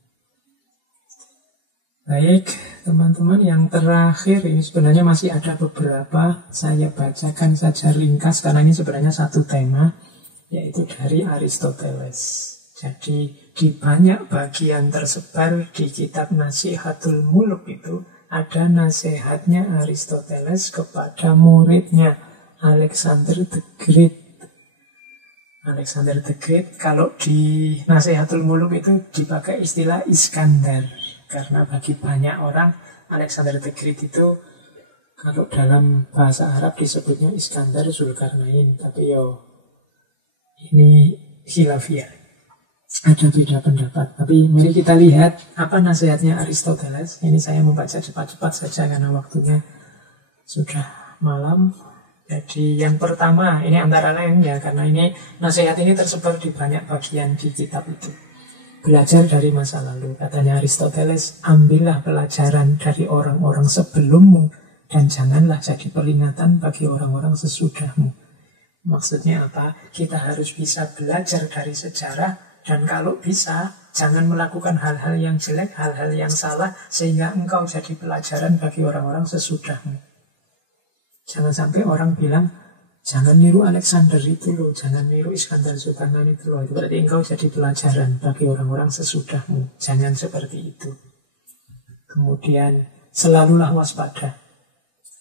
Baik, teman-teman, yang terakhir ini sebenarnya masih ada beberapa. Saya bacakan saja ringkas karena ini sebenarnya satu tema, yaitu dari Aristoteles. Jadi di banyak bagian tersebar di kitab Nasihatul Muluk itu ada nasihatnya Aristoteles kepada muridnya Alexander the Great. Alexander the Great, kalau di Nasihatul Muluk itu dipakai istilah Iskandar. Karena bagi banyak orang Alexander the Great itu kalau dalam bahasa Arab disebutnya Iskandar Zulkarnain. Tapi ini khilafiyah, ada beda pendapat. Tapi mari kita lihat apa nasihatnya Aristoteles. Ini saya membaca cepat-cepat saja karena waktunya sudah malam. Jadi yang pertama, ini antara lain ya, karena ini nasihat ini tersebar di banyak bagian di kitab itu. Belajar dari masa lalu, katanya Aristoteles, ambillah pelajaran dari orang-orang sebelummu dan janganlah jadi peringatan bagi orang-orang sesudahmu. Maksudnya apa? Kita harus bisa belajar dari sejarah dan kalau bisa jangan melakukan hal-hal yang jelek, hal-hal yang salah sehingga engkau jadi pelajaran bagi orang-orang sesudahmu. Jangan sampai orang bilang, jangan niru Alexander itu loh, jangan niru Iskandar Zulkarnain itu loh. Itu berarti engkau jadi pelajaran bagi orang-orang sesudahmu. Jangan seperti itu. Kemudian, selalulah waspada.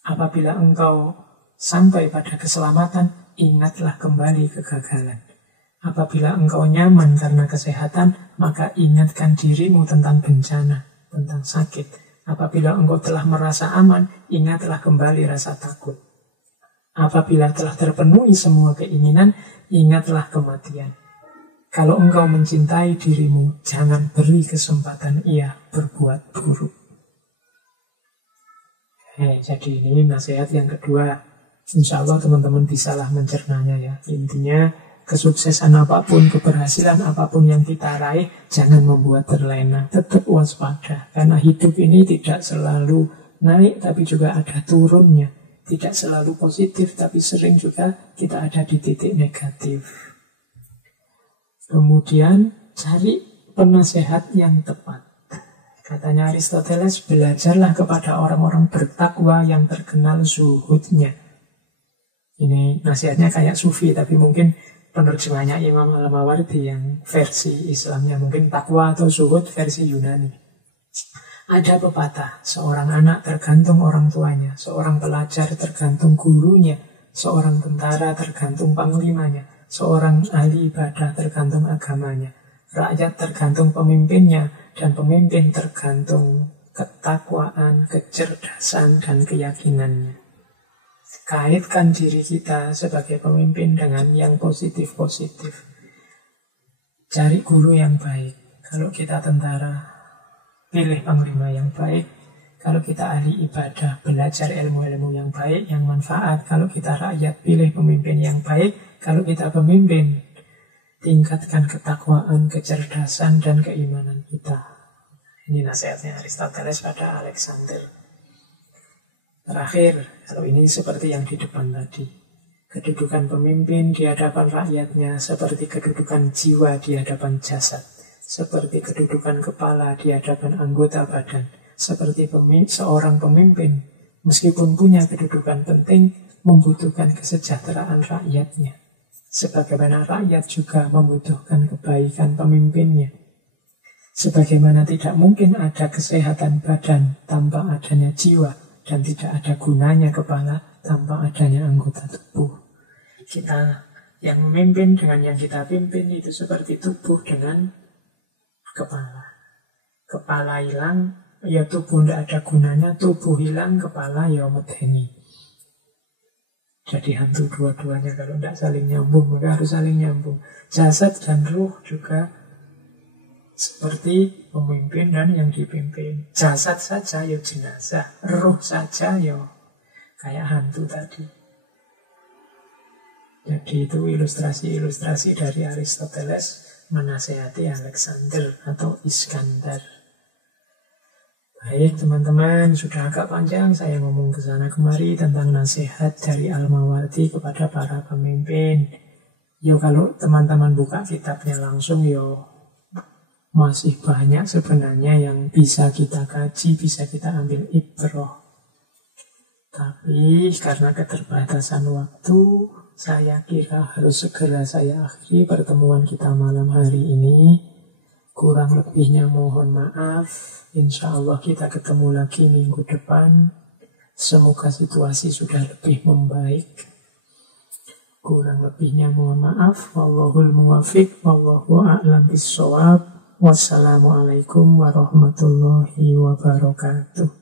Apabila engkau sampai pada keselamatan, ingatlah kembali kegagalan. Apabila engkau nyaman karena kesehatan, maka ingatkan dirimu tentang bencana, tentang sakit. Apabila engkau telah merasa aman, ingatlah kembali rasa takut. Apabila telah terpenuhi semua keinginan, ingatlah kematian. Kalau engkau mencintai dirimu, jangan beri kesempatan ia berbuat buruk. Jadi ini nasihat yang kedua. Insya Allah teman-teman bisalah mencernanya ya. Intinya, kesuksesan apapun, keberhasilan apapun yang kita raih, jangan membuat terlena. Tetap waspada. Karena hidup ini tidak selalu naik, tapi juga ada turunnya. Tidak selalu positif, tapi sering juga kita ada di titik negatif. Kemudian, cari penasehat yang tepat. Katanya Aristoteles, belajarlah kepada orang-orang bertakwa yang terkenal zuhudnya. Ini nasihatnya kayak sufi, tapi mungkin penerjemahnya Imam Al-Mawardi yang versi Islamnya, mungkin takwa atau zuhud versi Yunani. Ada pepatah, seorang anak tergantung orang tuanya, seorang pelajar tergantung gurunya, seorang tentara tergantung panglimanya, seorang ahli ibadah tergantung agamanya, rakyat tergantung pemimpinnya, dan pemimpin tergantung ketakwaan, kecerdasan, dan keyakinannya. Kaitkan diri kita sebagai pemimpin dengan yang positif-positif. Cari guru yang baik. Kalau kita tentara, pilih panglima yang baik. Kalau kita ahli ibadah, belajar ilmu-ilmu yang baik, yang manfaat. Kalau kita rakyat, pilih pemimpin yang baik. Kalau kita pemimpin, tingkatkan ketakwaan, kecerdasan, dan keimanan kita. Ini nasihatnya Aristoteles pada Alexander. Terakhir, kalau ini seperti yang di depan tadi. Kedudukan pemimpin di hadapan rakyatnya seperti kedudukan jiwa di hadapan jasad. Seperti kedudukan kepala di hadapan anggota badan. Seperti seorang pemimpin, meskipun punya kedudukan penting, membutuhkan kesejahteraan rakyatnya. Sebagaimana rakyat juga membutuhkan kebaikan pemimpinnya. Sebagaimana tidak mungkin ada kesehatan badan tanpa adanya jiwa, dan tidak ada gunanya kepala tanpa adanya anggota tubuh. Kita yang memimpin dengan yang kita pimpin itu seperti tubuh dengan kepala. Kepala hilang, ya tubuh tidak ada gunanya. Tubuh hilang, kepala ya medeni. Jadi hantu dua-duanya. Kalau tidak saling nyambung, maka harus saling nyambung. Jasad dan ruh juga seperti pemimpin dan yang dipimpin. Jasad saja ya jenazah, ruh saja ya kayak hantu tadi. Jadi itu ilustrasi-ilustrasi dari Aristoteles menasehati Alexander atau Iskandar. Baik teman-teman, sudah agak panjang saya ngomong ke sana kemari tentang nasihat dari Al-Mawardi kepada para pemimpin. Yo kalau teman-teman buka kitabnya langsung yo masih banyak sebenarnya yang bisa kita kaji, bisa kita ambil ibrah. Tapi karena keterbatasan waktu, saya kira harus segera saya akhiri pertemuan kita malam hari ini. Kurang lebihnya mohon maaf. Insya Allah kita ketemu lagi minggu depan. Semoga situasi sudah lebih membaik. Kurang lebihnya mohon maaf. Wallahul muwafiq. Wallahu a'lam bishawab. Wassalamualaikum warahmatullahi wabarakatuh.